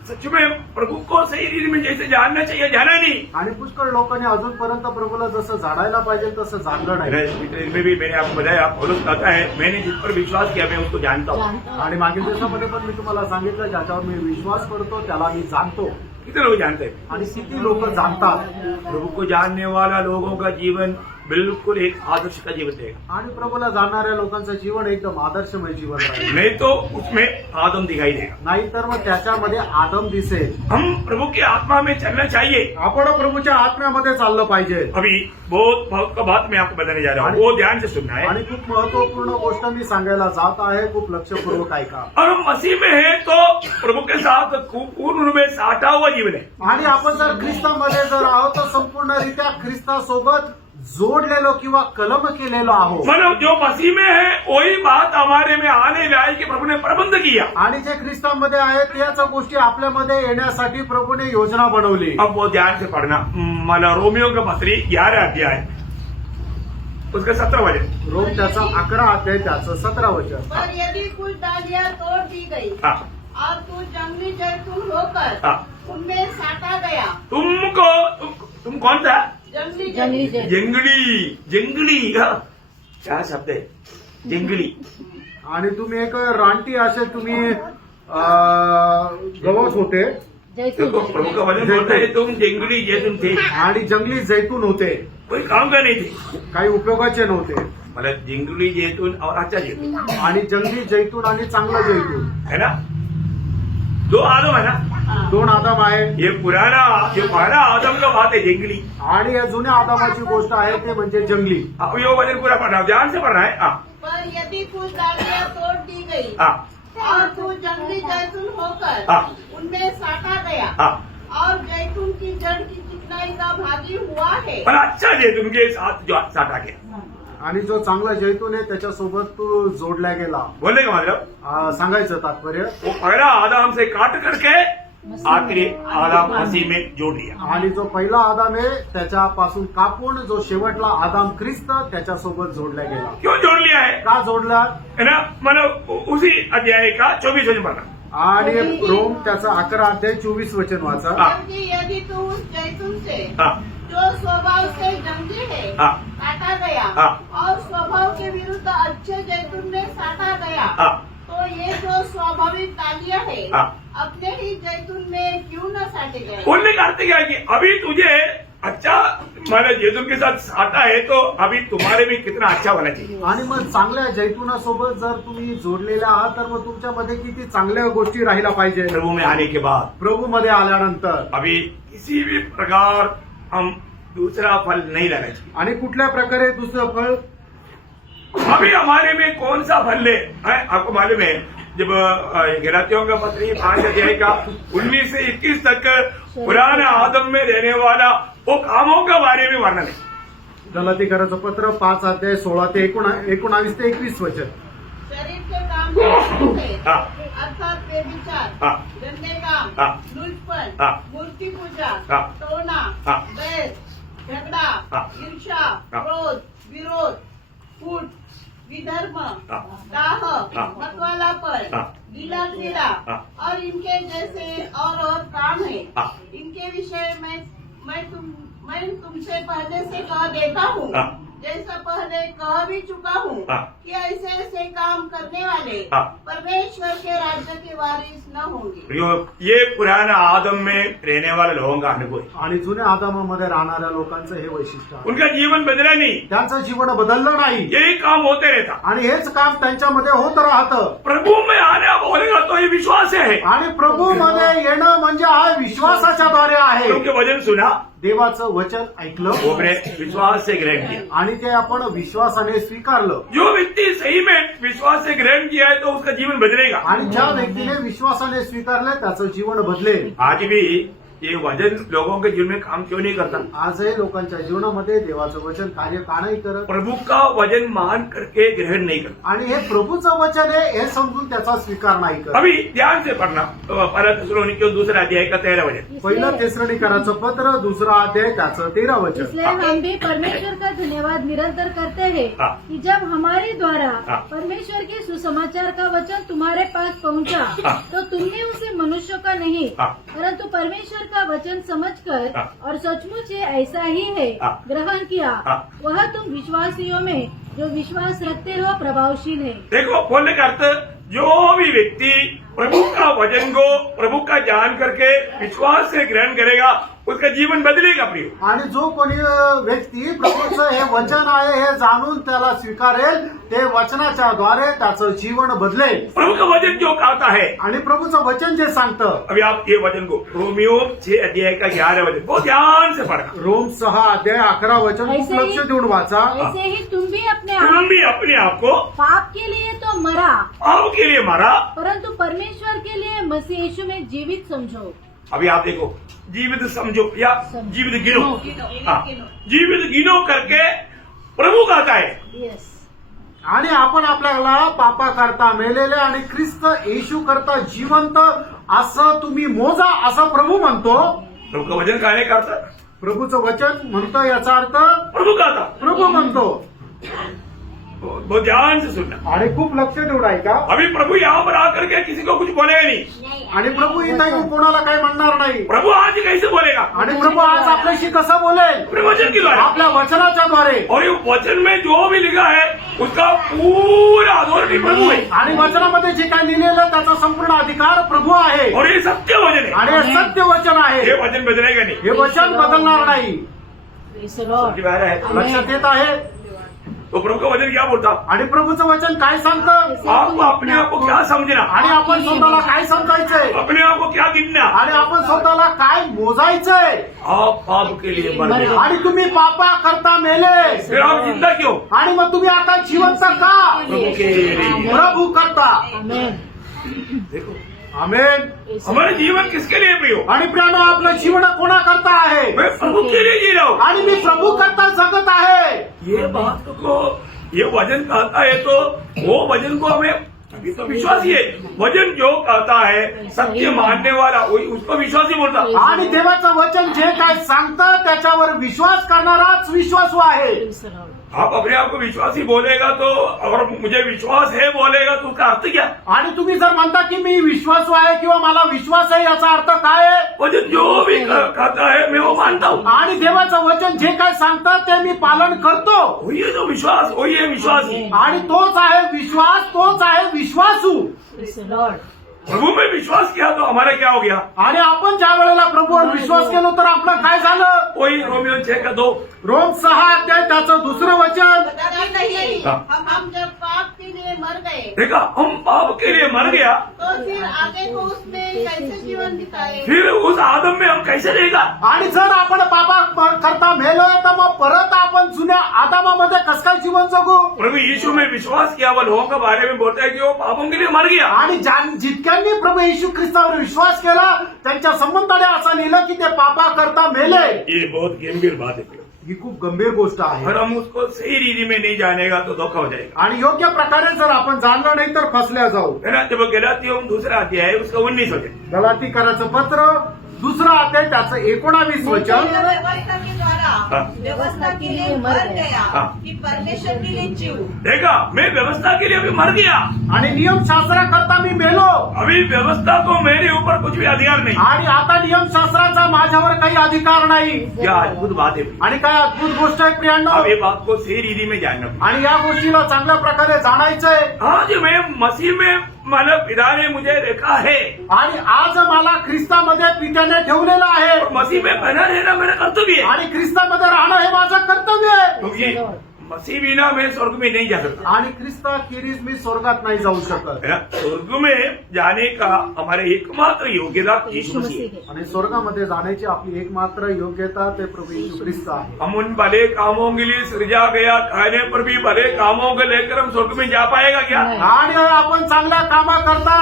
सच में प्रभु को सही रीति में जैसे जानना चाहिए जाना नहीं। आणि पुष्कळ लोकांनी अजूनपर्यंत प्रभूला जसं जाणायला पाहिजे तसं जाणलं नाही। इसमें भी मैंने आपको बताया, पौलुस कहता है मैंने जिस पर विश्वास किया मैं उसको जानता हूँ। आणि मागील दिवसामध्ये पण मी तुम्हाला सांगितलं ज्याच्यावर मी विश्वास करतो त्याला मी जाणतो। कितने लोग जानते हैं? आणि किती लोक जाणतात? प्रभु को जानने वाला लोगों का जीवन बिल्कुल एक आदर्श का जीवन देगा। आणि प्रभूला जाणणाऱ्या लोकांचं जीवन एकदम आदर्शमय जीवन राहील। नहीं तो उसमें आदम दिखाई देगा। नाहीतर मग त्याच्यामध्ये आदम दिसेल। हम प्रभु की आत्मा में चलना चाहिए। आपण प्रभूच्या आत्म्यामध्ये चाललं पाहिजे। अभी बहुत बहुत का बात मैं आपको बताने जा रहा हूँ, वो ध्यान से सुनना है। आणि खूप महत्वपूर्ण गोष्ट मी सांगायला जात आहे, खूप लक्षपूर्वक ऐका। और हम मसीह में है तो प्रभु के साथ पूर्ण में साटा हुआ जीवन है। आणि आपण जर ख्रिस्तामध्ये जर आहोत तर संपूर्णरित्या ख्रिस्तासोबत जोडलेलो किंवा कलम केलेलो आहोत। मतलब जो मसीह में है वही बात हमारे में आने में आई कि प्रभु ने प्रबंध किया। आणि जे ख्रिस्तामध्ये आहे त्याच गोष्टी आपल्यामध्ये येण्यासाठी प्रभूने योजना बनवली। अब वो ध्यान से पढ़ना, मतलब रोमियो का पत्री 11 अध्याय उसका 17 वचन। रोम त्याचा 11 अध्याय त्याचं 17 वचन। पर यदि कुछ डालियां तोड़ दी गई हाँ, और तू जंगली जैतून होकर हाँ। उनमें साटा गया। तुम कौन था? जंगली जंगली जैतून। जय जंगली जंगली, हाँ, क्या शब्द है जंगली। आणि तुम्ही एक रानटी असे तुम्ही गवत होते देखो प्रभु का वचन बोलता है तुम जंगली जैतून थे, आणि जंगली जैतून होते, कोई काम का नहीं थे। काही उपयोगाचे नव्हते। मतलब जंगली जैतून और अच्छा जैतून आणि जंगली जैतून आणि चांगलं जैतून है ना। 2 आदम है ना। दोन आदम आहे। ये पुराना जो पहला आदम का बात है जंगली, आणि या जुन्या आदमाची गोष्ट आहे ते म्हणजे जंगली। अब ये वचन पूरा पढ़ना, ध्यान से पढ़ना है। हाँ पर यदि कुछ डालियां तोड़ दी गई हाँ और तू जंगली जैतून होकर हाँ। उनमें साटा गया हाँ, और जैतून की जड़ की चिकनाई का भागी हुआ है। पर अच्छा जैतून के साथ जो साटा गया। आणि जो चांगला जैतून आहे त्याच्यासोबत तू जोडला गेला। बोलने का मतलब सांगायचं तात्पर्य, वो पहला आदम से काट करके आखिरी आदम मसीह में जोड़ दिया। आणि जो पहिला आदाम आहे त्याच्यापासून कापून जो शेवटला आदाम ख्रिस्त त्याच्यासोबत जोडला गेला। क्यों जोड़ लिया है? का जोडला? है ना, मतलब उसी अध्याय का 24 वचन पढ़ना। आणि रोम त्याचा 11 अध्याय 24 वचन वाचा। क्योंकि यदि तू उस जैतून से हाँ जो स्वभाव से जंगली है हाँ काटा गया हाँ। और स्वभाव के विरुद्ध अच्छे जैतून में साटा गया, हाँ तो ये जो स्वाभाविक डालियां है हाँ। अपने ही जैतून में क्यों न साटे गए। बोलने का अर्थ क्या है कि अभी तुझे अच्छा हमारे जैतून के साथ साटा है तो अभी तुम्हारे भी कितना अच्छा होना चाहिए. आणि मग चांगल्या जैतुनासोबत जर तुम्ही जोडलेले आहात तर मग तुमच्यामध्ये किती चांगल्या गोष्टी राहिला पाहिजे. प्रभु में आने के बाद प्रभू मध्ये आल्यानंतर अभी किसी भी प्रकार हम दूसरा फल नहीं लाना चाहिए. आणि कुठल्या प्रकारे दुसरं फळ. अभी हमारे में कौन सा फल है आपको मालूम है. जब गलातियों का पत्री 5 अध्याय का 19 से 21 तक पुराने आदम में रहने वाला वो कामों के बारे में वर्णन है. गलातीकराचं पत्र 5 अध्याय 16 ते 19 ते 21 वचन. शरीर के काम में हाँ. अर्थात व्यभिचार, हाँ. गंदे काम, हाँ. लुचपन, हाँ. मूर्ति पूजा, हाँ. टोना, हाँ. बैर, झगड़ा, हाँ. ईर्ष्या, हाँ. क्रोध, विरोध, फूट, विधर्म, हाँ. दाह, हाँ. मतवालापन, हाँ. गीला क्रीड़ा हाँ. और इनके जैसे और काम है. हाँ. इनके विषय मैं तुमसे पहले से कह देता हूँ, हाँ. जैसा पहले कह भी चुका हूँ हाँ. कि ऐसे ऐसे काम करने वाले हाँ. परमेश्वर के राज्य के वारिस न होंगे. ये पुराना आदम में रहने वाले लोगों का अनुभव है. आणि जुन्या आदामामध्ये राहणाऱ्या लोकांचं हे वैशिष्ट्य आहे. उनका जीवन बदला नहीं. त्यांचं जीवन बदललं नाही यही काम होते रहता. आणि हेच काम त्यांच्यामध्ये होत राहतं. प्रभु में आने बोलेगा तो ये विश्वास है. आणि प्रभू मध्ये येणं म्हणजे हा विश्वासाच्या द्वारे आहे. उनके वचन सुना, देवाचं वचन ऐकलं वो अपने विश्वास से ग्रहण किया. आणि ते आपण विश्वासाने स्वीकारलं. जो व्यक्ति सही में विश्वास से ग्रहण किया है तो उसका जीवन बदलेगा. आणि ज्या व्यक्तीने विश्वासाने स्वीकारले त्याचं जीवन बदलेल. आज भी ये वचन लोगों के जीवन में काम क्यों नहीं करता. आजही लोकांच्या जीवनामध्ये देवाचं वचन कार्य का नाही करत. प्रभु का वचन मान करके ग्रहण नहीं करता. आणि हे प्रभूचं वचन आहे हे समजून त्याचा स्वीकार नाही करत. अभी ध्यान से पढ़ना. पहला थिस्सलुनीकियों दूसरा अध्याय का 13 वचन. पहिलं थिस्सलुनीकराचं पत्र 2 अध्याय त्याचं 13 वचन. इसलिए हम भी परमेश्वर का धन्यवाद निरंतर करते हैं हाँ. कि जब हमारे द्वारा हाँ. परमेश्वर के सुसमाचार का वचन तुम्हारे पास पहुंचा, हाँ. तो तुमने उसे मनुष्यों का नहीं हाँ. परंतु परमेश्वर का वचन समझकर हाँ. और सचमुच ये ऐसा ही है हाँ. ग्रहण किया. हाँ. वह तुम विश्वासियों में जो विश्वास रखते हो प्रभावशील है. देखो बोलने का अर्थ, जो भी व्यक्ति प्रभु का वचन को प्रभु का जान करके विश्वास से ग्रहण करेगा उसका जीवन बदलेगा. प्रिय, आणि जो कोणी व्यक्ती प्रभूचं हे वचन आहे हे जाणून त्याला स्वीकारेल ते वचनाच्या द्वारे त्याचं जीवन बदलेल. प्रभु का वचन जो कहता है. आणि प्रभूचं वचन जे सांगतं. अभी आप ये वचन को रोमियो 6 अध्याय का 11 वचन बहुत ध्यान से पढ़ना. रोम 6 अध्याय 11 वचन खूप ऐसे ही- लक्ष देऊन वाचा. ऐसे ही तुम भी अपने तुम आप भी अपने आप को पाप के लिए तो मरा, पाप के लिए मारा. परंतु परमेश्वर के लिए मसीह यीशु में जीवित समझो. अभी आप देखो, जीवित समझो या जीवित गिनो. हाँ, गिनो. जीवित गिनो करके प्रभु कहता है. यस. आणि आपण आपल्याला पापा करता मेलेले आणि ख्रिस्त येशू करता जिवंत असं तुम्ही मोजा असं प्रभू म्हणतो. प्रभु का वचन कहने का अर्थ प्रभूचं वचन म्हणतो याचा अर्थ प्रभु कहता. प्रभू म्हणतो. बहुत ध्यान से सुनना. आणि खूप लक्ष देऊन ऐका. अभी प्रभु यहाँ पर आकर के किसी को कुछ बोलेगा नहीं. आणि प्रभू इथं येऊन कोणाला काही म्हणणार नाही. प्रभु आज कैसे बोलेगा. आणि प्रभू आज आपल्याशी कसं बोलेल. अपने वचन के द्वारा. आपल्या वचनाच्या द्वारे. और ये वचन में जो भी लिखा है उसका पूरा अथॉरिटी प्रभु है. आणि वचनामध्ये जे काही लिहिलेलं त्याचा संपूर्ण अधिकार प्रभू आहे. और ये सत्य वचन है. आणि हे सत्य वचन आहे. ये वचन बदलेगा नहीं. हे वचन बदलणार नाही. Praise the Lord. समझ में आ रहा है. लक्षात येत आहे. तो प्रभु का वचन क्या बोलता. आणि प्रभूचं वचन काय सांगतं. आपको अपने आप को क्या समझना. आणि आपण स्वतःला काय समजायचंय. अपने आप को क्या गिनना. आणि आपण स्वतःला काय मोजायचंय. आप पाप के लिए मर गए. आणि तुम्ही पापा करता मेले. फिर आप जिंदा क्यों. आणि मग तुम्ही आता जिवंत का. प्रभु के लिए. प्रभू करता. Amen. देखो आमेन. हमारे जीवन किसके लिए प्रियो. आणि प्रियानो आपलं जीवन कोणा करता आहे. मैं प्रभु के लिए जी रहा हूँ. आणि मी प्रभू करता जगत आहे. ये बात को ये वचन कहता है तो वो वचन को हमें अभी तो विश्वासी है. वचन जो कहता है सत्य मानने वाला वही उसको विश्वासी बोलता. आणि देवाचं वचन जे काय सांगतं त्याच्यावर विश्वास करणाराच विश्वासू आहे. Praise the Lord. आप अपने आप को विश्वासी बोलेगा तो और मुझे विश्वास है बोलेगा तो उसका अर्थ क्या. आणि तुम्ही जर म्हणता की मी विश्वासू आहे किंवा मला विश्वास आहे याचा अर्थ काय आहे. वचन जो भी कहता है मैं वो मानता हूँ. आणि देवाचं वचन जे काय सांगतं ते मी पालन करतो. वही है जो विश्वास वही है विश्वासी. आणि तोच आहे विश्वास तोच आहे विश्वासू. Praise the Lord. प्रभु में विश्वास किया तो हमारा क्या हो गया? आणि आपण ज्या वेळेला प्रभूवर विश्वास केलो तर आपलं काय झालं? वही रोमियो 6:2 रोम 6 अध्याय त्याचं दुसरं वचन. बताते नहीं हाँ। हम जब पाप के लिए मर गए देखा, हम पाप के लिए मर गया, तो फिर आगे को उसमें कैसे जीवन बिताए? फिर उस आदम में हम कैसे रहेगा? आणि जर आपण पापा करता मेलोय तर मग परत आपण जुन्या आदामामध्ये कसं काय जीवन जगू? प्रभु यीशु में विश्वास किया वो लोगों के बारे में बोलता है कि वो पापों के लिए मर गया। आणि जितक्यांनी प्रभू येशू ख्रिस्तावर विश्वास केला त्यांच्या संबंधाने असं लिहिलं की ते पापा करता मेले. ये बहुत गंभीर बात है ही खूप गंभीर गोष्ट आहे. और हम उसको सही रीति में नहीं जानेगा तो धोखा हो जाएगा, आणि योग्य प्रकारे जर आपण जाणलं नाही तर फसल्या जाऊ. है ना? जब गलातियों दूसरा अध्याय है उसका 19 वचन, गलातीकराचं पत्र दुसरा अध्याय त्याचं 19 वचन. व्यवस्था के द्वारा हाँ। व्यवस्था के लिए मर गया हाँ। कि परमेश्वर के लिए जीव. देखा, मैं व्यवस्था के लिए अभी मर गया, आणि नियमशास्त्रा करता मी मेलो. अभी व्यवस्था को मेरे ऊपर कुछ भी अधिकार नहीं। आणि आता नियमशास्त्राचा माझ्यावर काही अधिकार नाही. क्या अद्भुत बात है! आणि काय अद्भुत गोष्ट आहे प्रियांनो. अब ये बात को सही रीति में जानना। आणि या गोष्टीला चांगल्या प्रकारे जाणायचंय. आज मैं मसीह में मानव पिता ने मुझे रखा है आणि आज मला ख्रिस्तामध्ये पित्याने ठेवलेलं आहे. और मसीह में बना रहना मेरा कर्तव्य है, आणि ख्रिस्तामध्ये राहणं हे माझं कर्तव्य आहे. क्योंकि मसीह बिना मैं स्वर्ग में नहीं जा सकता, आणि ख्रिस्ता किरीज मी स्वर्गात नाही जाऊ शकत. है ना? स्वर्ग में जाने का हमारे एकमात्र योग्यता यीशु मसीह है। आणि स्वर्गामध्ये जाण्याची आपली एकमात्र योग्यता ते प्रभू येशू ख्रिस्त आहे. हम उन भले कामों के लिए सृजा गया, कहने पर भी भले कामों को लेकर हम स्वर्ग में जा पाएगा क्या? आणि आपण चांगल्या कामा करता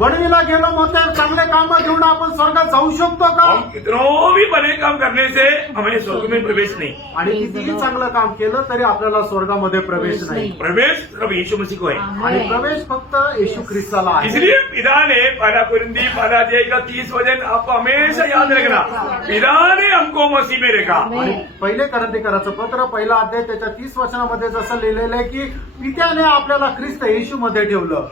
बनविला गेलो मग ते चांगले कामं घेऊन आपण स्वर्गात जाऊ शकतो का? हम कितनों भी भले काम करने से हमें स्वर्ग में प्रवेश नहीं। आणि कितीही चांगलं काम केलं तरी आपल्याला स्वर्गामध्ये प्रवेश नाही. प्रवेश सिर्फ यीशु मसीह को है। आणि प्रवेश फक्त येशू ख्रिस्ताला आहे. इसलिए पिता ने पहला कुरिन्थी 30 वचन आपको हमेशा याद रखना, पिता ने हमको मसीह में रखा। आणि पहिले करंथीकराचं पत्र पहिला अध्याय त्याच्या 30 वचनामध्ये जसं लिहिलेलं आहे की पित्याने आपल्याला ख्रिस्त येशू मध्ये ठेवलं.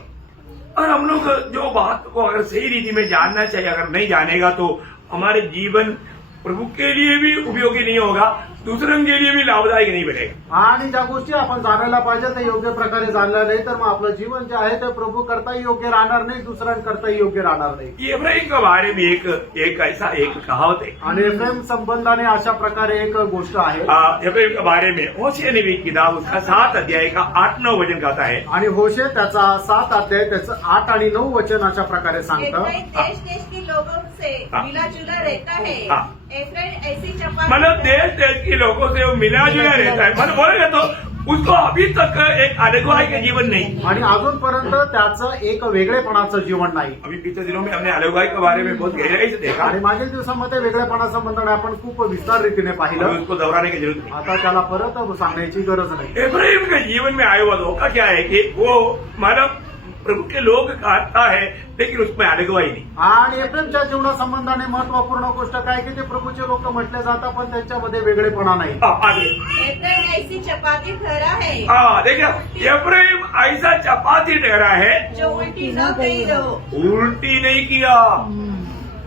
और हम लोग जो बात को अगर सही रीति में जानना चाहिए, अगर नहीं जानेगा तो हमारे जीवन प्रभु के लिए भी उपयोगी नहीं होगा, दूसरों के लिए भी लाभदायक नहीं बनेगा। आणि ज्या गोष्टी आपण जाणायला पाहिजे ते योग्य प्रकारे जाणलं नाही तर मग आपलं जीवन जे आहे ते प्रभू करताही योग्य राहणार नाही, दुसऱ्यांकरताही योग्य राहणार नाही. ये इब्राहिम के बारे में एक ऐसा एक कहावत है। आणि प्रेम संबंधाने अशा प्रकारे एक गोष्ट आहे. इब्राहिम के बारे में होशे नबी की किताब उसका 7 अध्याय का 8-9 वचन कहता है। आणि होशे त्याचा 7 अध्याय त्याचं 8 आणि 9 वचन अशा प्रकारे सांगतं. एफ्राइम देश देश के लोगों से हाँ। मिला जुला रहता है. हाँ। एफ्राइम ऐसी चपा मतलब देश देश के लोगों से वो मिला जुला रहता है, मतलब बोलेगा तो उसको अभी तक एक अलगवाई का जीवन नहीं। आणि अजूनपर्यंत त्याचं एक वेगळेपणाचं जीवन नाही. अभी पिछले दिनों में हमने अलगवाई के बारे में बहुत गहराई से देखा, आणि मागील दिवसामध्ये वेगळेपणा संबंधाने आपण खूप विस्तार रीतीने अभी पाहिलं. उसको दोहराने की जरूरत नहीं। आता त्याला परत सांगण्याची गरज नाही. इब्राहिम के जीवन में आया हुआ धोखा क्या है कि वो मानव प्रभु के लोग कहता है लेकिन उसमें अलगवाई नहीं। आणि एप्रिलच्या जीवनासंबंधाने महत्वपूर्ण गोष्ट काय की ते प्रभूचे लोक म्हटले जातात पण त्यांच्यामध्ये वेगळेपणा नाही. आगे एफ्राइम ऐसी चपाती ठहरा है देखिए, इब्राहिम ऐसा चपाती ठहरा है जो उल्टी न गई हो. उल्टी नहीं किया।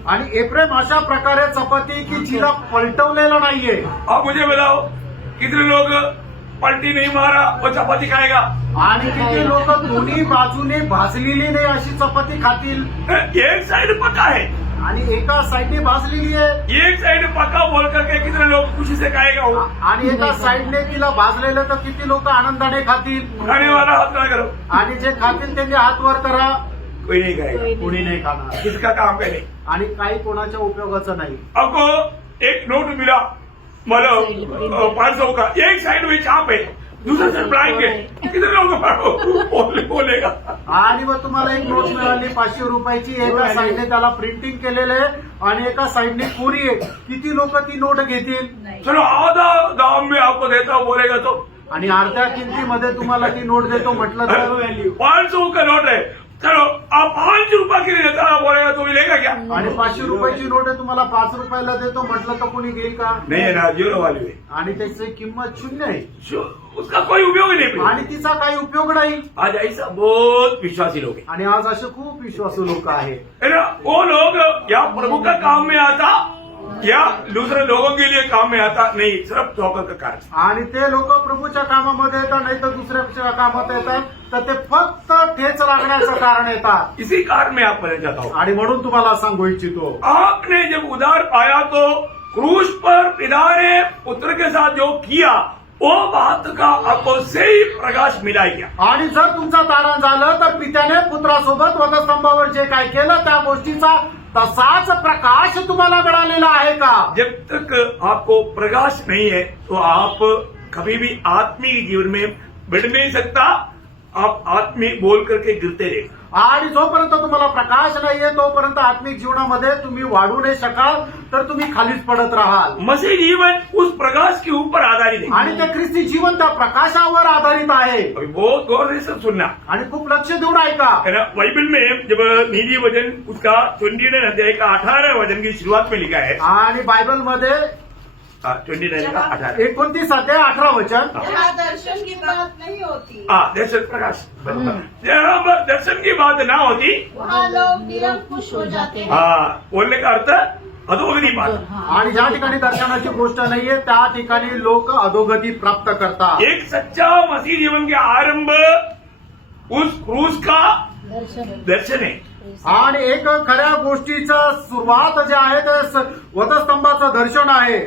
आणि एप्रिल अशा प्रकारे चपाती की जिला पलटवलेलं नाहीये. अब मुझे बताओ कितने लोग पलटी नहीं मारा वो चपाती खाएगा? आणि किती लोक दोन्ही बाजूने भाजलेली नाही अशी चपाती खातील. एक साइड पका है, आणि एका साईडने भाजलेली आहे एक साइड पका बोल करके कितने लोग खुशी से खाएगा वो? आणि एका साईडने तिला भाजलेलं तर किती लोक आनंदाने खातील. खाने वाला हाथ ना करो, आणि जे खातील त्यांचे हात वर करा. कोई नहीं खाएगा। कोणी नाही खाणार. किसका काम करे? आणि काही कोणाच्या उपयोगाचं नाही. आपको एक नोट मिला, मतलब 500 का, एक साइड में चाप है, दूसरे साइड ब्लैंक है, कितने लोग बोलेगा? आणि मग तुम्हाला एक नोट मिळाली 500 रुपयाची. एका साईडने त्याला प्रिंटिंग केलेलं आहे आणि एका साईडने कोरी आहे. किती लोक ती नोट घेतील? चलो आधा दाम में आपको देता हूँ बोलेगा तो? आणि अर्ध्या किमतीमध्ये तुम्हाला ती नोट देतो म्हटलं तर व्हॅल्यू. 500 का नोट है, चलो आप 5 रुपए के लिए देता हूँ बोलेगा तो मिलेगा क्या? आणि 500 रुपयाची नोट आहे तुम्हाला 5 रुपयाला देतो म्हटलं तर कोणी घेईल का? नहीं है ना, जीरो वाली है, आणि त्याची किंमत 0 आहे. उसका कोई उपयोग ही नहीं। आणि तिचा काही उपयोग नाही. आज ऐसा बहुत विश्वासी लोग हैं, आणि आज असे खूप विश्वासू लोक आहेत. है ना? वो लोग या प्रभु का काम में आता या दूसरे लोगों के लिए काम में आता नहीं, सिर्फ ठोकर का कार्य। आणि ते लोक प्रभूच्या कामामध्ये येतात नाही तर दुसऱ्या कामात येतात, तर ते फक्त ठेच लागण्याचं कारण येतात। इसी कारण में आप बनना चाहता हूँ। आणि म्हणून तुम्हाला सांगू इच्छितो, आपने जब उद्धार पाया तो क्रूस पर पिता ने पुत्र के साथ जो किया वो बात का आपको सही प्रकाश मिला क्या? आणि जर तुमचा तारण झालं तर पित्याने पुत्रासोबत वधस्तंभावर जे काय केलं त्या गोष्टीचा तसाच प्रकाश तुम्हाला मिळालेला आहे का? जब तक आपको प्रकाश नहीं है तो आप कभी भी आत्मिक जीवन में बढ़ नहीं सकता, आप आत्मिक बोल करके गिरते रहे। आणि जोपर्यंत तुम्हाला प्रकाश नाहीये तोपर्यंत आत्मिक जीवनामध्ये तुम्ही वाढू नाही शकाल, तर तुम्ही खालीच पडत राहाल। मसीह जीवन उस प्रकाश के ऊपर आधारित है। आणि ते ख्रिस्ती जीवन त्या प्रकाशावर आधारित आहे। अभी बहुत गौर से सब सुनना आणि खूप लक्ष देऊन ऐका। है ना। बाइबल में जब नीति वचन उसका 29 अध्याय का 18 वचन की शुरुआत में लिखा है, आणि बायबलमध्ये 29 का 18 29 अध्याय 18 वचन, यहाँ दर्शन की बात नहीं होती, दर्शन प्रकाश, जहाँ पर दर्शन की बात ना होती वहाँ लोग निरंकुश हो जाते हैं। बोलने का अर्थ अधोगति बात। आणि ज्या ठिकाणी दर्शनाची गोष्ट नाहीये त्या ठिकाणी लोक अधोगती प्राप्त करतात। एक सच्चा मसीह जीवन के आरंभ उस क्रूस का दर्शन है। आणि एक खऱ्या गोष्टीचं सुरुवात जे आहे ते वधस्तंभाचं दर्शन आहे।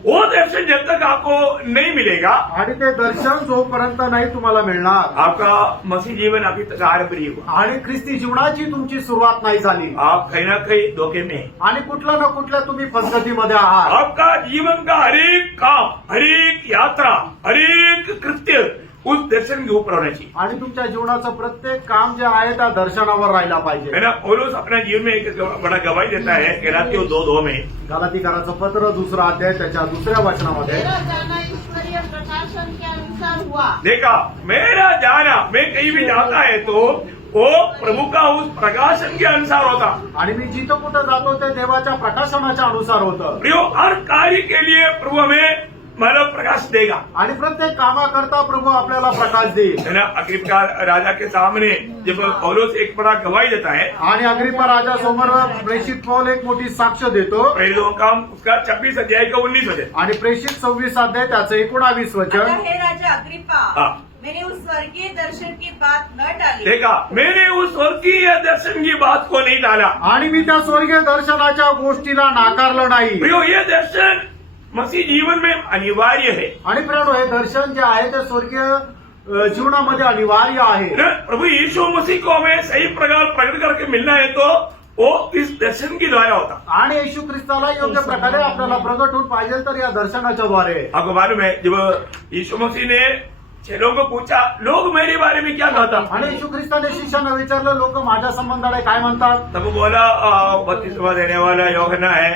वो दर्शन जब तक आपको नहीं मिलेगा, आणि ते दर्शन जोपर्यंत नाही तुम्हाला मिळणार, आपका मसीह जीवन अभी तक आरंभ नहीं हुआ, आणि ख्रिस्ती जीवनाची तुमची सुरुवात नाही झाली, आप कहीं ना कहीं धोखे में हैं। आणि कुठलं ना कुठलं तुम्ही फसगतीमध्ये आहात। आपका जीवन का हर एक काम, हर एक यात्रा, हर एक कृत्य उस दर्शन के ऊपर होना चाहिए। आणि तुमच्या जीवनाचं प्रत्येक काम जे आहे त्या दर्शनावर राहिला पाहिजे। है ना। पौलुस अपने जीवन में एक बड़ा गवाही देता है, गलातियों 2:2 में, गलातीकराचं पत्र 2 अध्याय त्याच्या 2 वचनामध्ये, मेरा जाना ईश्वरीय प्रकाशन के अनुसार हुआ। देखा, मेरा जाना, मैं कहीं भी जाता है तो वो प्रभु का उस प्रकाशन के अनुसार होता। आणि मी जिथं कुठं जातो ते देवाच्या प्रकाशनाच्या अनुसार होतं। प्रियो, हर कार्य के लिए प्रभु हमें मानव प्रकाश देगा। आणि प्रत्येक कामाकरता प्रभु आपल्याला प्रकाश देईल। है ना। अग्रिप्पा राजा के सामने जब पौलुस एक बड़ा गवाही देता है, आणि अग्रिप्पा राजा समोर प्रेषित पौल एक मोठी साक्ष देतो। प्रेरितों का काम उसका 26 अध्याय का 19 वचन, आणि प्रेषित 26 अध्याय त्याचं 19 वचन, अतः हे राजा अग्रिप्पा, हाँ। मैंने उस स्वर्गीय दर्शन की बात न टाली। देखा, मैंने उस स्वर्गीय दर्शन की बात को नहीं डाला। आणि मी त्या स्वर्गीय दर्शनाच्या गोष्टीला नाकारलं नाही। प्रियो, ये दर्शन मसीह जीवन में अनिवार्य है। आणि प्रियो, हे दर्शन जे आहे ते स्वर्गीय जीवनामध्ये अनिवार्य आहे। ना, प्रभु यीशु मसीह को हमें सही प्रकार प्रकट करके मिलना है तो वो इस दर्शन के द्वारा होता। आणि येशू ख्रिस्ताला योग्य प्रकारे आपल्याला प्रगट होऊन पाहिजे तर या दर्शनाच्या द्वारे। आपको मालूम है, जब यीशु मसीह ने चेलों को पूछा, लोग मेरे बारे में क्या कहता, आणि येशू ख्रिस्ताने शिष्यांना विचारलं, लोक माझ्या संबंधाने काय म्हणतात? तब बोला, बपतिस्मा देने वाला यूहन्ना है,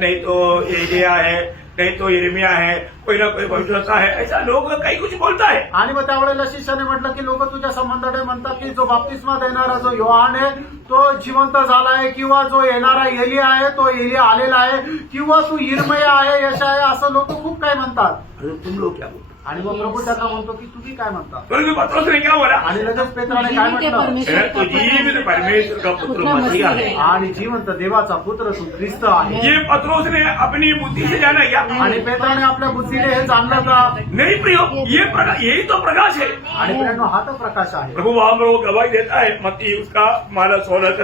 नहीं तो एलिया है, नहीं तो यिर्मयाह है, कोई ना कोई भविष्यवक्ता है, ऐसा लोग कई कुछ बोलता है। आणि मग त्यावेळेला शिष्याने म्हटलं की लोक तुझ्या संबंधाने म्हणतात की जो बाप्तिस्मा देणारा जो योहान आहे तो जिवंत झालाय, किंवा जो येणारा एलिया आहे तो एलिया आलेला आहे, किंवा तू यिर्मया आहे, यशा आहे, असं लोक खूप काय म्हणतात। अरे तुम लोग क्या बोलते? आणि मग प्रभू त्यांना म्हणतो की तुम्ही काय म्हणता? परंतु पत्रोस ने क्या बोला? आणि लगेच पेत्राने काय म्हटलं? तो जीवित परमेश्वर का पुत्र मसीहा है। आणि जिवंत देवाचा पुत्र तू ख्रिस्त आहे। ये पत्रोस ने अपनी बुद्धि से जाना क्या? आणि पेत्राने आपल्या बुद्धीने हे जाणलं का? नहीं प्रियो, यही तो प्रकाश है। आणि प्रियांनो, हा तो प्रकाश आहे। प्रभु वहां पर वो गवाही देता है, मत्ती उसका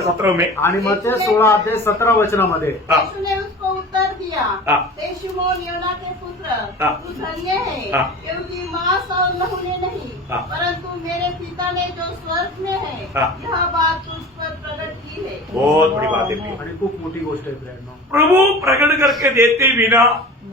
16 में, आणि मग ते 16 अध्याय 17 वचनामध्ये, यीशु ने उसको उत्तर दिया, हाँ। हे शिमोन योना के पुत्र, हाँ। तू धन्य है, हाँ। क्योंकि मांस और लहू ने नहीं, हाँ। परंतु मेरे पिता ने जो स्वर्ग में है, हाँ। यह बात तुझ पर प्रकट की है। बहुत बड़ी बात है प्रियो। आणि खूप मोठी गोष्ट आहे प्रियांनो। प्रभु प्रकट करके देते बिना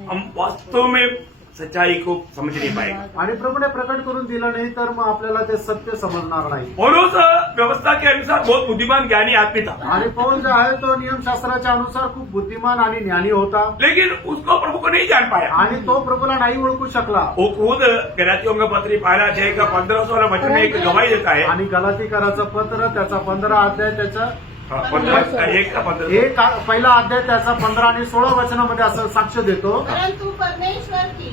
हम वास्तव में सच्चाई को समझ नहीं पाएंगे। आणि प्रभूने प्रकट करून दिलं नाही तर मग आपल्याला ते सत्य समजणार नाही। पौलुस व्यवस्था के अनुसार बहुत बुद्धिमान ज्ञानी आदमी था, आणि पौल जो आहे तो नियमशास्त्राच्या अनुसार खूप बुद्धिमान आणि ज्ञानी होता, लेकिन उसको प्रभु को नहीं जान पाया। आणि तो प्रभूला नाही ओळखू शकला। वो खुद गलातियों का पत्री 12 का 15 वचन में एक गवाही देता है, आणि गलातीकराचं पत्र त्याचा 15 अध्याय त्याचा 15 एक पहिला अध्याय त्याचा 15 आणि 16 वचनामध्ये असं साक्ष देतो, परंतु परमेश्वर की,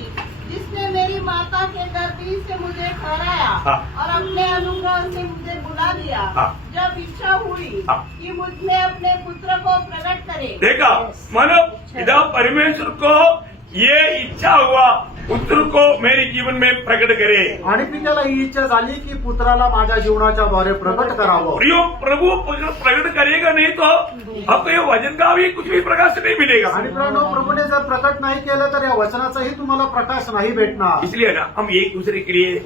जिसने मेरी माता के गर्भ से मुझे ठहराया हाँ। और अपने अनुग्रह से मुझे बुला लिया, हाँ। जब इच्छा हुई हाँ। कि मुझ में अपने पुत्र को प्रकट करे। देखा, मानव अच्छा इधर परमेश्वर को ये इच्छा हुआ पुत्र को मेरे जीवन में प्रकट करे। आणि पित्याला ही इच्छा झाली की पुत्राला माझ्या जीवनाच्या द्वारे प्रकट करावं. प्रियो प्रभु प्रकट करेगा नहीं तो आपको ये वचन का भी कुछ भी प्रकाश नहीं मिलेगा। आणि प्रभूने जर प्रकट नाही केलं तर या वचनाचाही तुम्हाला प्रकाश नाही भेटणार. इसलिए ना हम एक दूसरे के लिए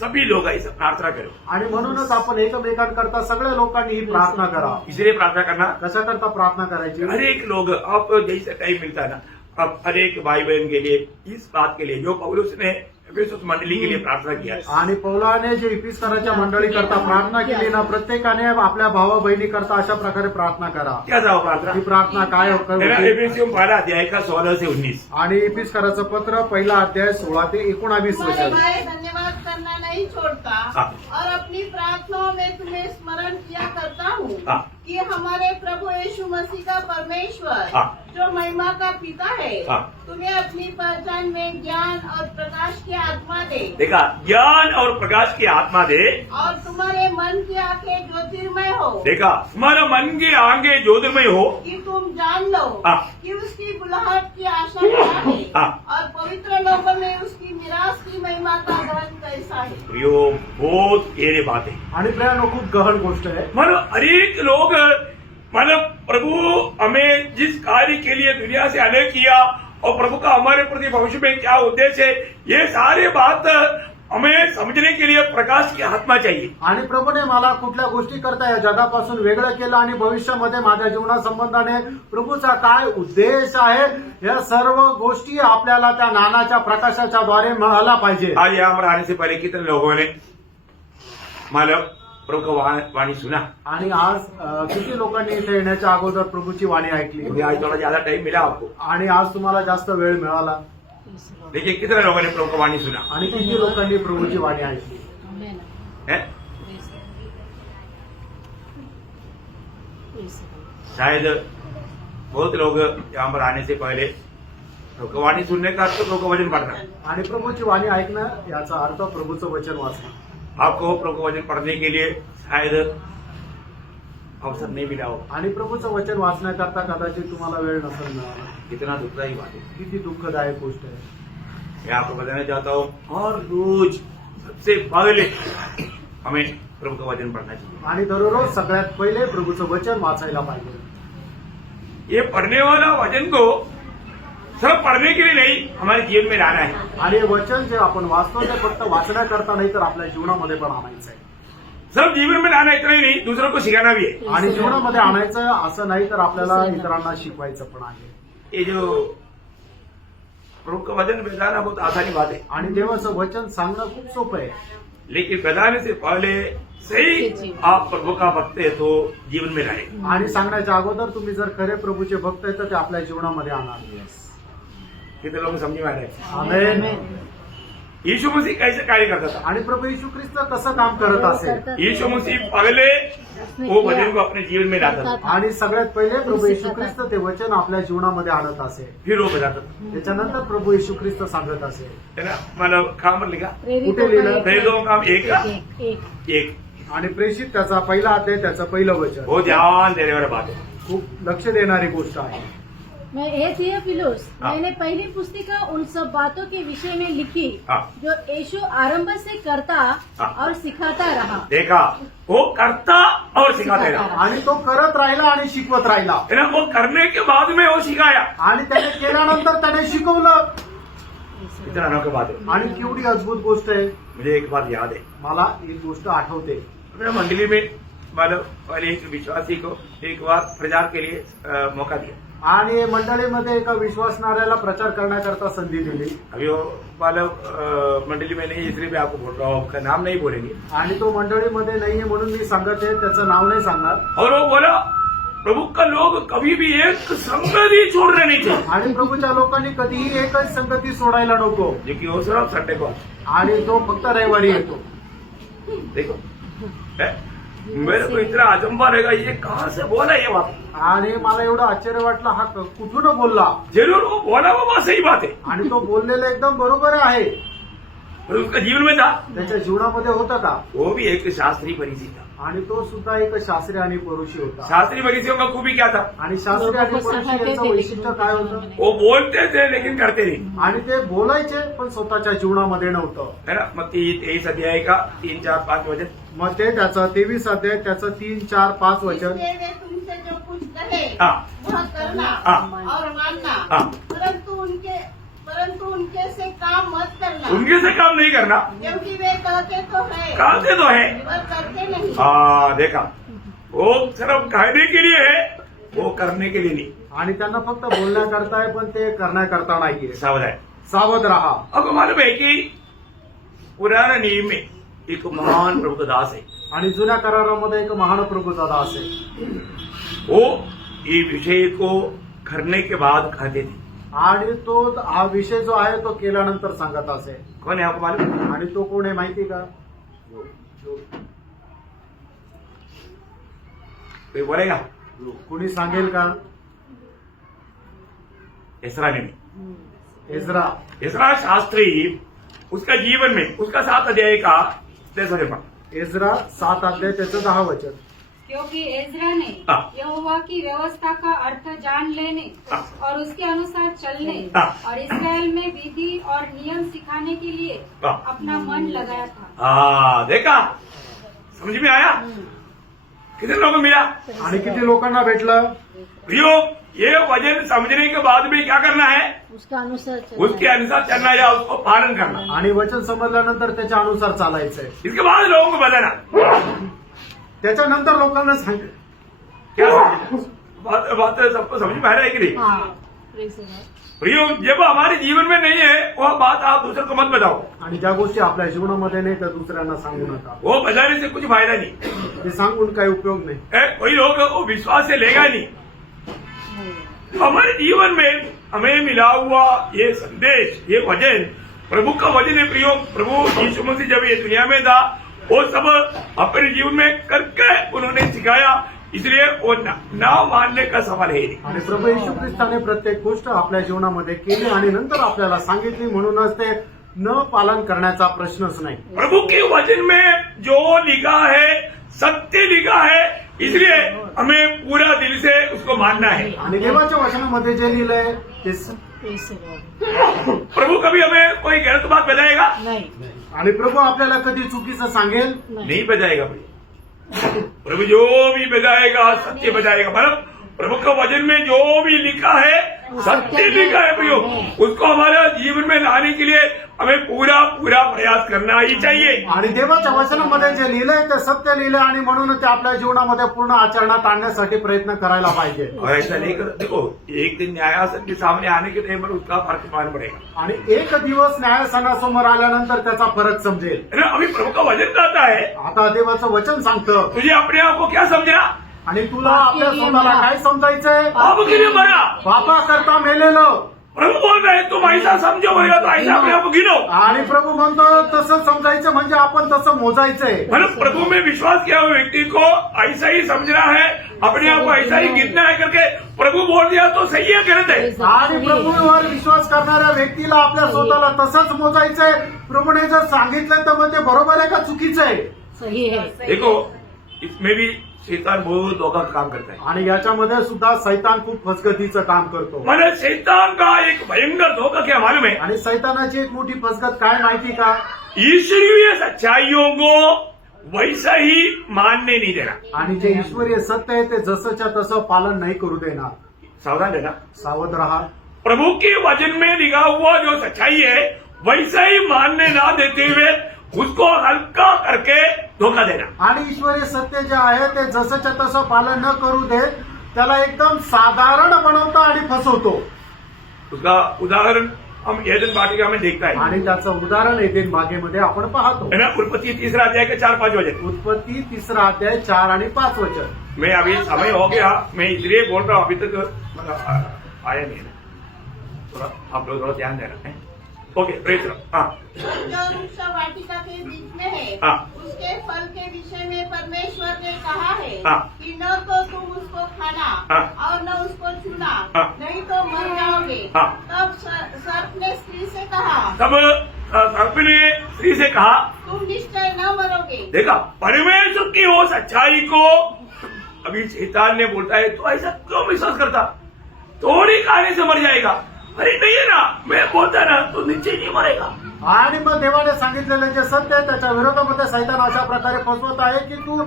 सभी लोग ऐसा प्रार्थना करो। आणि म्हणूनच आपण एकमेकांकरता सगळ्या लोकांनी ही प्रार्थना करा. इसलिए प्रार्थना करना कशाकरता प्रार्थना करायची? हर एक लोग आप जैसे टाइम मिलता है ना, अब हर एक भाई बहन के लिए इस बात के लिए जो पौलुस ने एफेसुस मंडली के लिए प्रार्थना किया, आणि पौलाने जे इफिसकराच्या मंडळी करता प्रार्थना केली ना, प्रत्येकाने आपल्या भावा बहिणी करता अशा प्रकारे प्रार्थना करा. क्या था वो प्रार्थना? ही प्रार्थना काय होती? एफेसियों 12 अध्याय का 16 से 19। आणि इफिसकराचं पत्र पहिला अध्याय 16 ते 19 तुम्हारे वचन. भाई धन्यवाद करना नहीं छोड़ता हाँ। और अपनी प्रार्थनाओं में तुम्हें स्मरण किया करता हूँ हाँ। कि हमारे प्रभु यीशु मसीह का परमेश्वर हाँ। जो महिमा का पिता है हाँ। तुम्हें अपनी पहचान में ज्ञान और प्रकाश की आत्मा दे देखा, ज्ञान और प्रकाश की आत्मा दे। और तुम्हारे मन की आंखें ज्योतिर्मय हो देखा, तुम्हारा मन की आंखें ज्योतिर्मय हो कि तुम जान लो हाँ। कि उसकी बुलाहट की आशा क्या है हाँ। और पवित्र लोगों में उसकी निराश की महिमा का धन कैसा है। प्रियो बहुत गहरी बात है। आणि प्रियानो खूप गहन गोष्ट आहे. मानो अनेक लोग मानो प्रभु हमें जिस कार्य के लिए दुनिया से अलग किया और प्रभु का हमारे प्रति भविष्य में क्या उद्देश्य है, ये सारे बात हमें समझने के लिए प्रकाश की आत्मा चाहिए। आणि प्रभूने मला कुठल्या गोष्टी करता या जगापासून वेगळं केलं आणि भविष्यामध्ये माझ्या जीवनासंबंधाने प्रभूचा काय उद्देश आहे, या सर्व गोष्टी आपल्याला त्या ज्ञानाच्या प्रकाशाच्या द्वारे मिळायला पाहिजे. आज यहाँ पर आने से पहले कितने लोगों ने मालूम प्रभु का वाणी सुना? आणि आज किती लोकांनी इथे येण्याच्या अगोदर प्रभूची वाणी ऐकली? क्योंकि आज थोड़ा ज्यादा टाइम मिला आपको, आणि आज तुम्हाला जास्त वेळ मिळाला. लेकिन कितने लोगों ने प्रभु का वाणी सुना आणि किती लोकांनी प्रभूची वाणी ऐकली? है? शायद बहुत लोग यहाँ पर आने से पहले प्रभु का वाणी सुनने का अर्थ प्रभु का वचन पढ़ना, आणि प्रभूची वाणी ऐकणं याचा अर्थ प्रभूचं वचन वाचणं. आपको प्रभु का वचन पढ़ने के लिए शायद अवसर नहीं मिला हो। आणि प्रभूचं वचन वाचण्याकरता कदाचित तुम्हाला वेळ नसेल मिळाला. कितना दुखदायी बात है। किती दुःखदायक गोष्ट आहे. मैं आपको बताना चाहता हूँ, हर रोज सबसे पहले हमें प्रभु का वचन पढ़ना चाहिए। आणि दररोज सगळ्यात पहिले प्रभूचं वचन वाचायला पाहिजे. ये पढ़ने वाला वचन को सिर्फ पढ़ने के लिए नहीं, हमारे जीवन में लाना है। आणि हे वचन जे आपण वाचतो ते फक्त वाचण्याकरता नाही तर आपल्या जीवनामध्ये पण आणायचं आहे. सिर्फ जीवन में लाना इतना ही नहीं, दूसरों को सिखाना भी है। आणि जीवनामध्ये आणायचं असं नाही तर आपल्याला इतरांना शिकवायचं पण आहे. ये जो प्रभु का वचन बताना बहुत आसानी बात है, आणि देवाचं वचन सांगणं खूप सोपं आहे. लेकिन बताने से पहले सही आप प्रभु का भक्त है तो जीवन में लाए। आणि सांगण्याच्या अगोदर तुम्ही जर खरे प्रभूचे भक्त आहे तर ते आपल्या जीवनामध्ये आणा. कितने लोग समझ में आ रहे हैं? आमेन. यीशु मसीह कैसे कार्य करता था? आणि प्रभू येशू ख्रिस्त कसं काम करत असेल? यीशु मसीह पहले वो वचन को अपने जीवन में लाता था, आणि सगळ्यात पहिले प्रभू येशू ख्रिस्त ते वचन आपल्या जीवनामध्ये आणत असेल. फिर वो बताता था, त्याच्यानंतर प्रभू येशू ख्रिस्त सांगत असेल. है ना? मतलब काम पर लिखा कुठे लिहिलं? प्रेरितों का काम एक का एक एक। आणि प्रेषित त्याचा पहिला अध्याय त्याचं पहिलं वचन वो ध्यान देने वाली बात है। खूप लक्ष देणारी गोष्ट आहे. मैं हे थियोफिलुस, हाँ। मैंने पहली पुस्तिका उन सब बातों के विषय में लिखी हाँ। जो यीशु आरंभ से करता हाँ। और सिखाता रहा. देखा, वो करता और सिखाते रहा, आणि तो करत राहिला आणि शिकवत राहिला. है ना? वो करने के बाद में वो सिखाया। आणि त्याने केल्यानंतर त्याने शिकवलं. इतना अनोखी बात है। आणि केवढी अद्भुत गोष्ट आहे. मुझे एक बात याद है, मला एक गोष्ट आठवते. अपने मंडली में मतलब पहले एक विश्वासी को एक बार प्रचार के लिए मौका दिया। आणि मंडळीमध्ये एका विश्वासणाऱ्याला प्रचार करण्याकरता संधी दिली. अभी वो मतलब मंडली में नहीं, इसलिए मैं आपको बोल रहा हूँ, आपका नाम नहीं बोलेंगे। आणि तो मंडळीमध्ये नाहीये म्हणून मी सांगत आहे, त्याचं नाव नाही सांगणार. और वो बोला, प्रभु का लोग कभी भी एक संगति छोड़ने नहीं चाहिए, आणि प्रभूच्या लोकांनी कधीही एकच संगती सोडायला नको. जो कि वो सिर्फ संडे को आता। आणि तो फक्त रविवारी येतो. देखो, है? मेरे को इतना अचंबा रहेगा, ये कहाँ से बोला ये बात? आणि मला एवढं आश्चर्य वाटलं, हा कुठून बोलला. जरूर वो बोला, वो बात सही बात है। आणि तो बोललेला एकदम बरोबर आहे. पर उसका जीवन में था, त्याच्या जीवनामध्ये होतं का? वो भी एक शास्त्री परिसी था। आणि तो सुद्धा एक शास्त्री आणि परुषी होता. शास्त्री परिसियों का खूबी क्या था? आणि शास्त्री आणि परुषी यांचं वैशिष्ट्य काय होतं? वो बोलते थे लेकिन करते नहीं, आणि ते बोलायचे पण स्वतःच्या जीवनामध्ये नव्हतं. है ना। मत्ती 23 अध्याय का 3, 4, 5 वचन। मग ते त्याचं 23 अध्याय त्याचं 3, 4, 5 वचन. इसलिए वे तुमसे जो कुछ कहे हाँ। वह करना हाँ। और मानना, हाँ। परंतु उनके से काम मत करना, उनके से काम नहीं करना, क्योंकि वे कहते तो है कहते तो है। पर करते नहीं। हाँ, देखा, वो सिर्फ कहने के लिए है, वो करने के लिए नहीं। आणि त्यांना फक्त बोलण्याकरता आहे पण ते करण्याकरता नाहीये. सावध है। सावध राहा. आपको मालूम है कि पुराना नियम में एक महान प्रभु का दास है, आणि जुन्या करारामध्ये एक महान प्रभूचा दास आहे. वो ये विषय को करने के बाद कहते थे। आणि तो हा विषय जो आहे तो केल्यानंतर सांगत असे. कौन है आपको मालूम? आणि तो कोण आहे माहिती का? कोई बोलेगा? कुणी सांगेल का? इसरा ने। इस्रा. इसरा शास्त्री उसका जीवन में उसका 7 अध्याय का 10 वचन। इस्रा 7 अध्याय त्याचं 10 वचन. क्योंकि एजरा ने हाँ। यहोवा की व्यवस्था का अर्थ जान लेने हाँ। और उसके अनुसार चलने हाँ। और इसराइल में विधि और नियम सिखाने के लिए हाँ। अपना मन लगाया था। हाँ, देखा, समझ में आया? कितने लोगों को मिला? आणि किती लोकांना भेटलं? प्रियो, ये वचन समझने के बाद में क्या करना है? उसका अनुसार चलना उसके अनुसार चलना या उसको पालन करना। आणि वचन समजल्यानंतर त्याच्या अनुसार चालायचंय. इसके बाद लोगों को बताना। त्याच्यानंतर लोकांना सांग. क्या समझ? बात सबको समझ में आ रहा है कि नहीं? हाँ, praise the Lord. प्रियो, जब हमारे जीवन में नहीं है वह बात आप दूसरे को मत बताओ। आणि ज्या गोष्टी आपल्या जीवनामध्ये नाही त्या दुसऱ्यांना सांगू नका. वो बताने से कुछ फायदा नहीं ते सांगून काही उपयोग नाही. है। कोई लोग वो विश्वास से लेगा नहीं। हमारे जीवन में हमें मिला हुआ ये संदेश, ये वचन प्रभु का वचन है। प्रियो, प्रभु यीशु मसीह जब ये दुनिया में था वो सब अपने जीवन में करके उन्होंने सिखाया, इसलिए वो ना मानने का सवाल है नहीं। आणि प्रभू येशू ख्रिस्ताने प्रत्येक गोष्ट आपल्या जीवनामध्ये केली आणि नंतर आपल्याला सांगितली, म्हणूनच ते न पालन करण्याचा प्रश्नच नाही. प्रभु के वचन में जो लिखा है सत्य लिखा है, इसलिए हमें पूरा दिल से उसको मानना है। आणि देवाच्या वचनामध्ये जे लिहिलंय ते Praise the Lord. प्रभु कभी हमें कोई गलत बात बताएगा? नहीं, आणि प्रभू आपल्याला कधी चुकीचं सांगेल नहीं बताएगा। प्रभु जो भी बताएगा सत्य बताएगा। मतलब प्रभु का वचन में जो भी लिखा है सत्य लिखा है प्रियो, उसको हमारे जीवन में लाने के लिए हमें पूरा प्रयास करना ही चाहिए। आणि देवाच्या वचनामध्ये जे लिहिलंय ते सत्य लिहिलंय आणि म्हणून ते आपल्या जीवनामध्ये पूर्ण आचरणात आणण्यासाठी प्रयत्न करायला पाहिजे. और ऐसा नहीं कर, देखो एक दिन न्यायासन के सामने आने के टाइम पर उसका फर्क मालूम पड़ेगा। आणि एक दिवस न्यायासनासमोर आल्यानंतर त्याचा फरक समजेल. है ना? अभी प्रभु का वचन कहता है आता देवाचं वचन सांगतं तुझे अपने आप को क्या समझना? आणि तुला आपल्या स्वतःला काय समजायचंय? बाप के लिए मरा। बापा करता मेलेलं. प्रभु बोल रहे तुम ऐसा समझो बोलेगा तो ऐसा अपने आप को गिनो। आणि प्रभू म्हणतो तसं समजायचं म्हणजे आपण तसं मोजायचंय. मतलब प्रभु में विश्वास किया हुए व्यक्ति को ऐसा ही समझना है, अपने आप को ऐसा ही गिनना है करके प्रभु बोल दिया तो सही है, गलत है? आणि प्रभूवर विश्वास करणाऱ्या व्यक्तीला आपल्या स्वतःला तसंच मोजायचंय. प्रभूने जर सांगितलं तर म्हणजे बरोबर आहे का चुकीचं आहे? सही है. देखो इसमें भी शैतान बहुत धोखा का काम करता है। आणि याच्यामध्ये सुद्धा सैतान खूप फसगतीचं काम करतो. मैंने शैतान का एक भयंकर धोखा क्या मालूम है? आणि सैतानाची एक मोठी फसगत काय माहिती का? ईश्वरीय सच्चाइयों को वैसा ही मानने नहीं देना। आणि जे ईश्वरीय सत्य आहे ते जसंच्या तसं पालन नाही करू देणार. सावधान रहना। सावध राहा. प्रभु के वचन में लिखा हुआ जो सच्चाई है वैसा ही मानने ना देते हुए उसको हल्का करके धोखा देना। आणि ईश्वरीय सत्य जे आहे ते जसंच्या तसं पालन न करू देत त्याला एकदम साधारण बनवतो आणि फसवतो. उसका उदाहरण हम एदन वाटिका में देखता है। आणि त्याचं उदाहरण एदेन बागेमध्ये आपण पाहतो. है ना? उत्पत्ति 3 अध्याय के 4-5 वचन। उत्पत्ती 3 अध्याय 4 आणि 5 वचन. मैं अभी समय हो गया, मैं इसलिए बोल रहा हूँ, अभी तक मतलब आया नहीं है। थोड़ा आप लोग थोड़ा ध्यान देना है। Okay, praise low. हाँ जो वृक्ष वाटिका के बीच में है हाँ। उसके फल के विषय में परमेश्वर ने कहा है हाँ। कि न तो तुम उसको खाना हाँ। और न उसको छूना, हाँ। नहीं तो मर जाओगे। हाँ। तब सर्प ने स्त्री से कहा, तब सर्प ने स्त्री से कहा, तुम निश्चय न मरोगे। देखा परमेश्वर की वो सच्चाई को अभी शैतान ने बोलता है तो ऐसा क्यों विश्वास करता, थोड़ी खाने से मर जाएगा। अरे नहीं है ना, मैं बोलता ना तो नीचे नहीं मरेगा। आणि मग देवाने सांगितलेलं जे सत्य आहे त्याच्या विरोधामध्ये सैतान अशा प्रकारे फसवत आहे की तू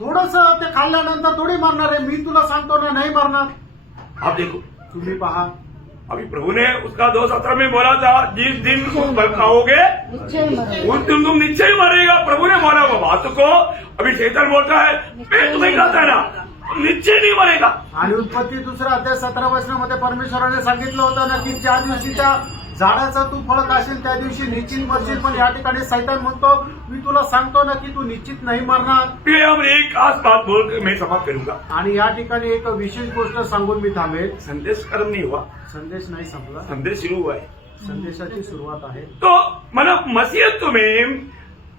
थोडस ते खाल्ल्यानंतर थोडी मरणार आहे, मी तुला सांगतो ना नाही मरणार। आप देखो, तुम्ही पहा, अभी प्रभु ने उसका 2:17 में बोला था, जिस दिन तुम फल खाओगे निश्चय मरेगा। उस दिन तुम निश्चय मरेगा। प्रभु ने बोला वो बात को, अभी शैतान बोलता है मैं तुम्हें कहता है ना, तुम निश्चय नहीं मरेगा। आणि उत्पत्ती 2 अध्याय 17 वचनामध्ये परमेश्वराने सांगितलं होतं ना की ज्या दिवशी त्या झाडाचं तू फळ खाशील त्या दिवशी निश्चित मरशील, पण या ठिकाणी सैतान म्हणतो मी तुला सांगतो ना की तू निश्चित नाही मरणार। ये हम एक खास बात बोलकर मैं समाप्त करूंगा। आणि या ठिकाणी एक विशेष गोष्ट सांगून मी थांबेल। संदेश खत्म नहीं हुआ, संदेश नाही संपला, संदेश शुरू हुआ है। संदेशाची सुरुवात आहे। तो मतलब मसीहत्व में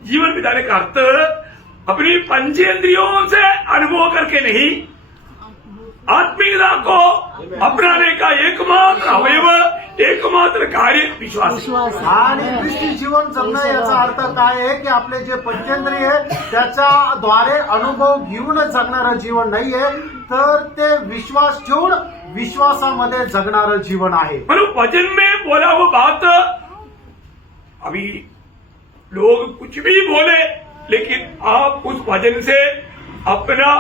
जीवन बिताने का अर्थ अपनी पंचेंद्रियों से अनुभव करके नहीं, आत्मिकता को अपनाने का एकमात्र अवयव, एकमात्र कार्य विश्वास है। विश्वास आहे। आणि ख्रिस्ती जीवन जगणं याचा अर्थ काय आहे की आपले जे पंचेंद्रिय आहे त्याच्याद्वारे अनुभव घेऊनच जगणारं जीवन नाहीये, तर ते विश्वास ठेवून विश्वासामध्ये जगणारं जीवन आहे। मतलब वचन में बोला वो बात, अभी लोग कुछ भी बोले लेकिन आप उस वचन से अपना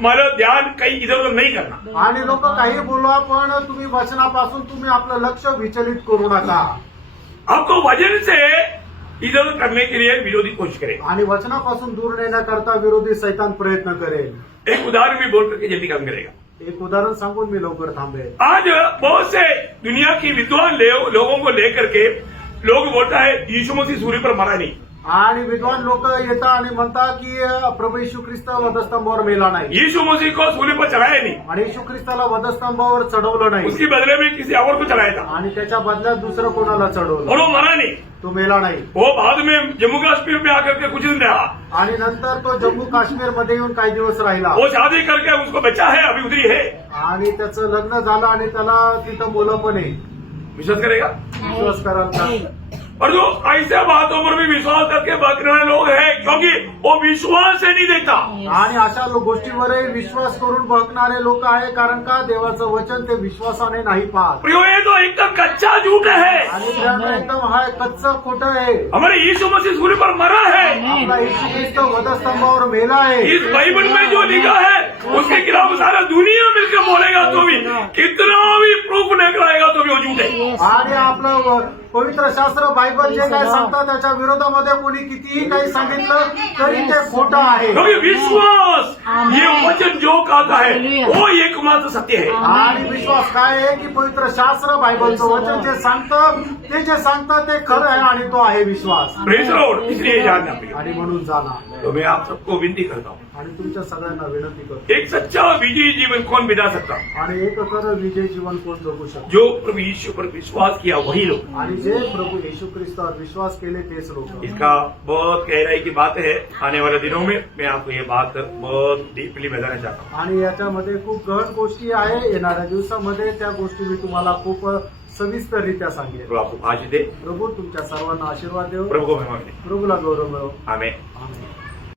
मला ध्यान काही इधर उधर नहीं करना। आणि लोक काही बोलवा पण तुम्ही वचनापासून तुम्ही आपलं लक्ष विचलित करू नका। आपको वचन से इधर उधर करने के लिए विरोधी कोशिश करे। आणि वचनापासून दूर नेण्याकरता विरोधी सैतान प्रयत्न करेल। एक उदाहरण भी बोल करके जल्दी काम करेगा। एक उदाहरण सांगून मी लवकर थांबेल। आज बहुत से दुनिया की विद्वान लोगों को लेकर के लोग बोलता है यीशु मसीह सूर्य पर मरा नहीं। आणि विद्वान लोक येतात आणि म्हणतात की प्रभू येशू ख्रिस्त वधस्तंभावर मेला नाही यीशु मसीह को सूर्य पर चढ़ाया नहीं, आणि येशू ख्रिस्ताला वधस्तंभावर चढवलं नाही उसके बदले में किसी और को चढ़ाया था आणि त्याच्या बदल्यात दुसरं कोणाला चढवलं, और वो मरा नहीं। तो मेला नाही। वो बाद में जम्मू कश्मीर में आकर के कुछ दिन रहा, आणि नंतर तो जम्मू काश्मीर मध्ये येऊन काही दिवस राहिला वो शादी करके उसको बच्चा है, अभी उधरी है। आणि त्याचं लग्न झालं आणि त्याला तिथं मुलं पण आहे। विश्वास करेगा? विश्वास कराल का? और जो ऐसे बातों पर भी विश्वास करके बकने वाले लोग हैं, क्योंकि वो विश्वास से नहीं देता। आणि अशा गोष्टीवरही विश्वास करून बघणारे लोक आहे, कारण का देवाचं वचन ते विश्वासाने नाही पाहत। प्रियो, ये तो एकदम कच्चा झूठ है। आणि त्यांना एकदम हा कच्चं खोटं आहे। हमारे यीशु मसीह सूर्य पर मरा है। आपला येशू ख्रिस्त वधस्तंभावर मेला आहे। इस बाइबल में जो लिखा है उसके खिलाफ सारा दुनिया मिलकर बोलेगा तो भी, कितना भी प्रूफ लेकर आएगा तो भी वो झूठ है। आणि आपलं पवित्र शास्त्र बायबल जे काय सांगतात त्याच्या विरोधामध्ये कोणी कितीही काही सांगितलं तरी ते खोटं आहे। क्योंकि विश्वास, ये वचन जो कहता है वो एकमात्र सत्य है। आणि विश्वास काय आहे की पवित्र शास्त्र बायबलचं वचन जे सांगतं ते जे सांगतं ते खरं आहे आणि तो आहे विश्वास। Praise Lord. इसलिए जानना प्रियो, आणि म्हणून जाना। तो मैं आप सबको विनती करता हूँ, आणि तुमच्या सगळ्यांना विनंती करतो, एक सच्चा विजयी जीवन कौन बिता सकता? आणि एक खरं विजय जीवन कोण जगू शकतो? जो प्रभु यीशु पर विश्वास किया वही लोग। आणि जे प्रभू येशू ख्रिस्तावर विश्वास केले तेच लोक। इसका बहुत गहराई की बात है। आने वाले दिनों में मैं आपको ये बात बहुत डीपली बताना चाहता हूँ। आणि याच्यामध्ये खूप गहन गोष्टी आहे। येणाऱ्या दिवसामध्ये त्या गोष्टी मी तुम्हाला खूप सविस्तररित्या सांगेन। प्रभु आपको आशीष दे, प्रभू तुमच्या सर्वांना आशीर्वाद देव। प्रभु को महिमा दे। प्रभूला गौरव मिळो। आमेन। आमेन।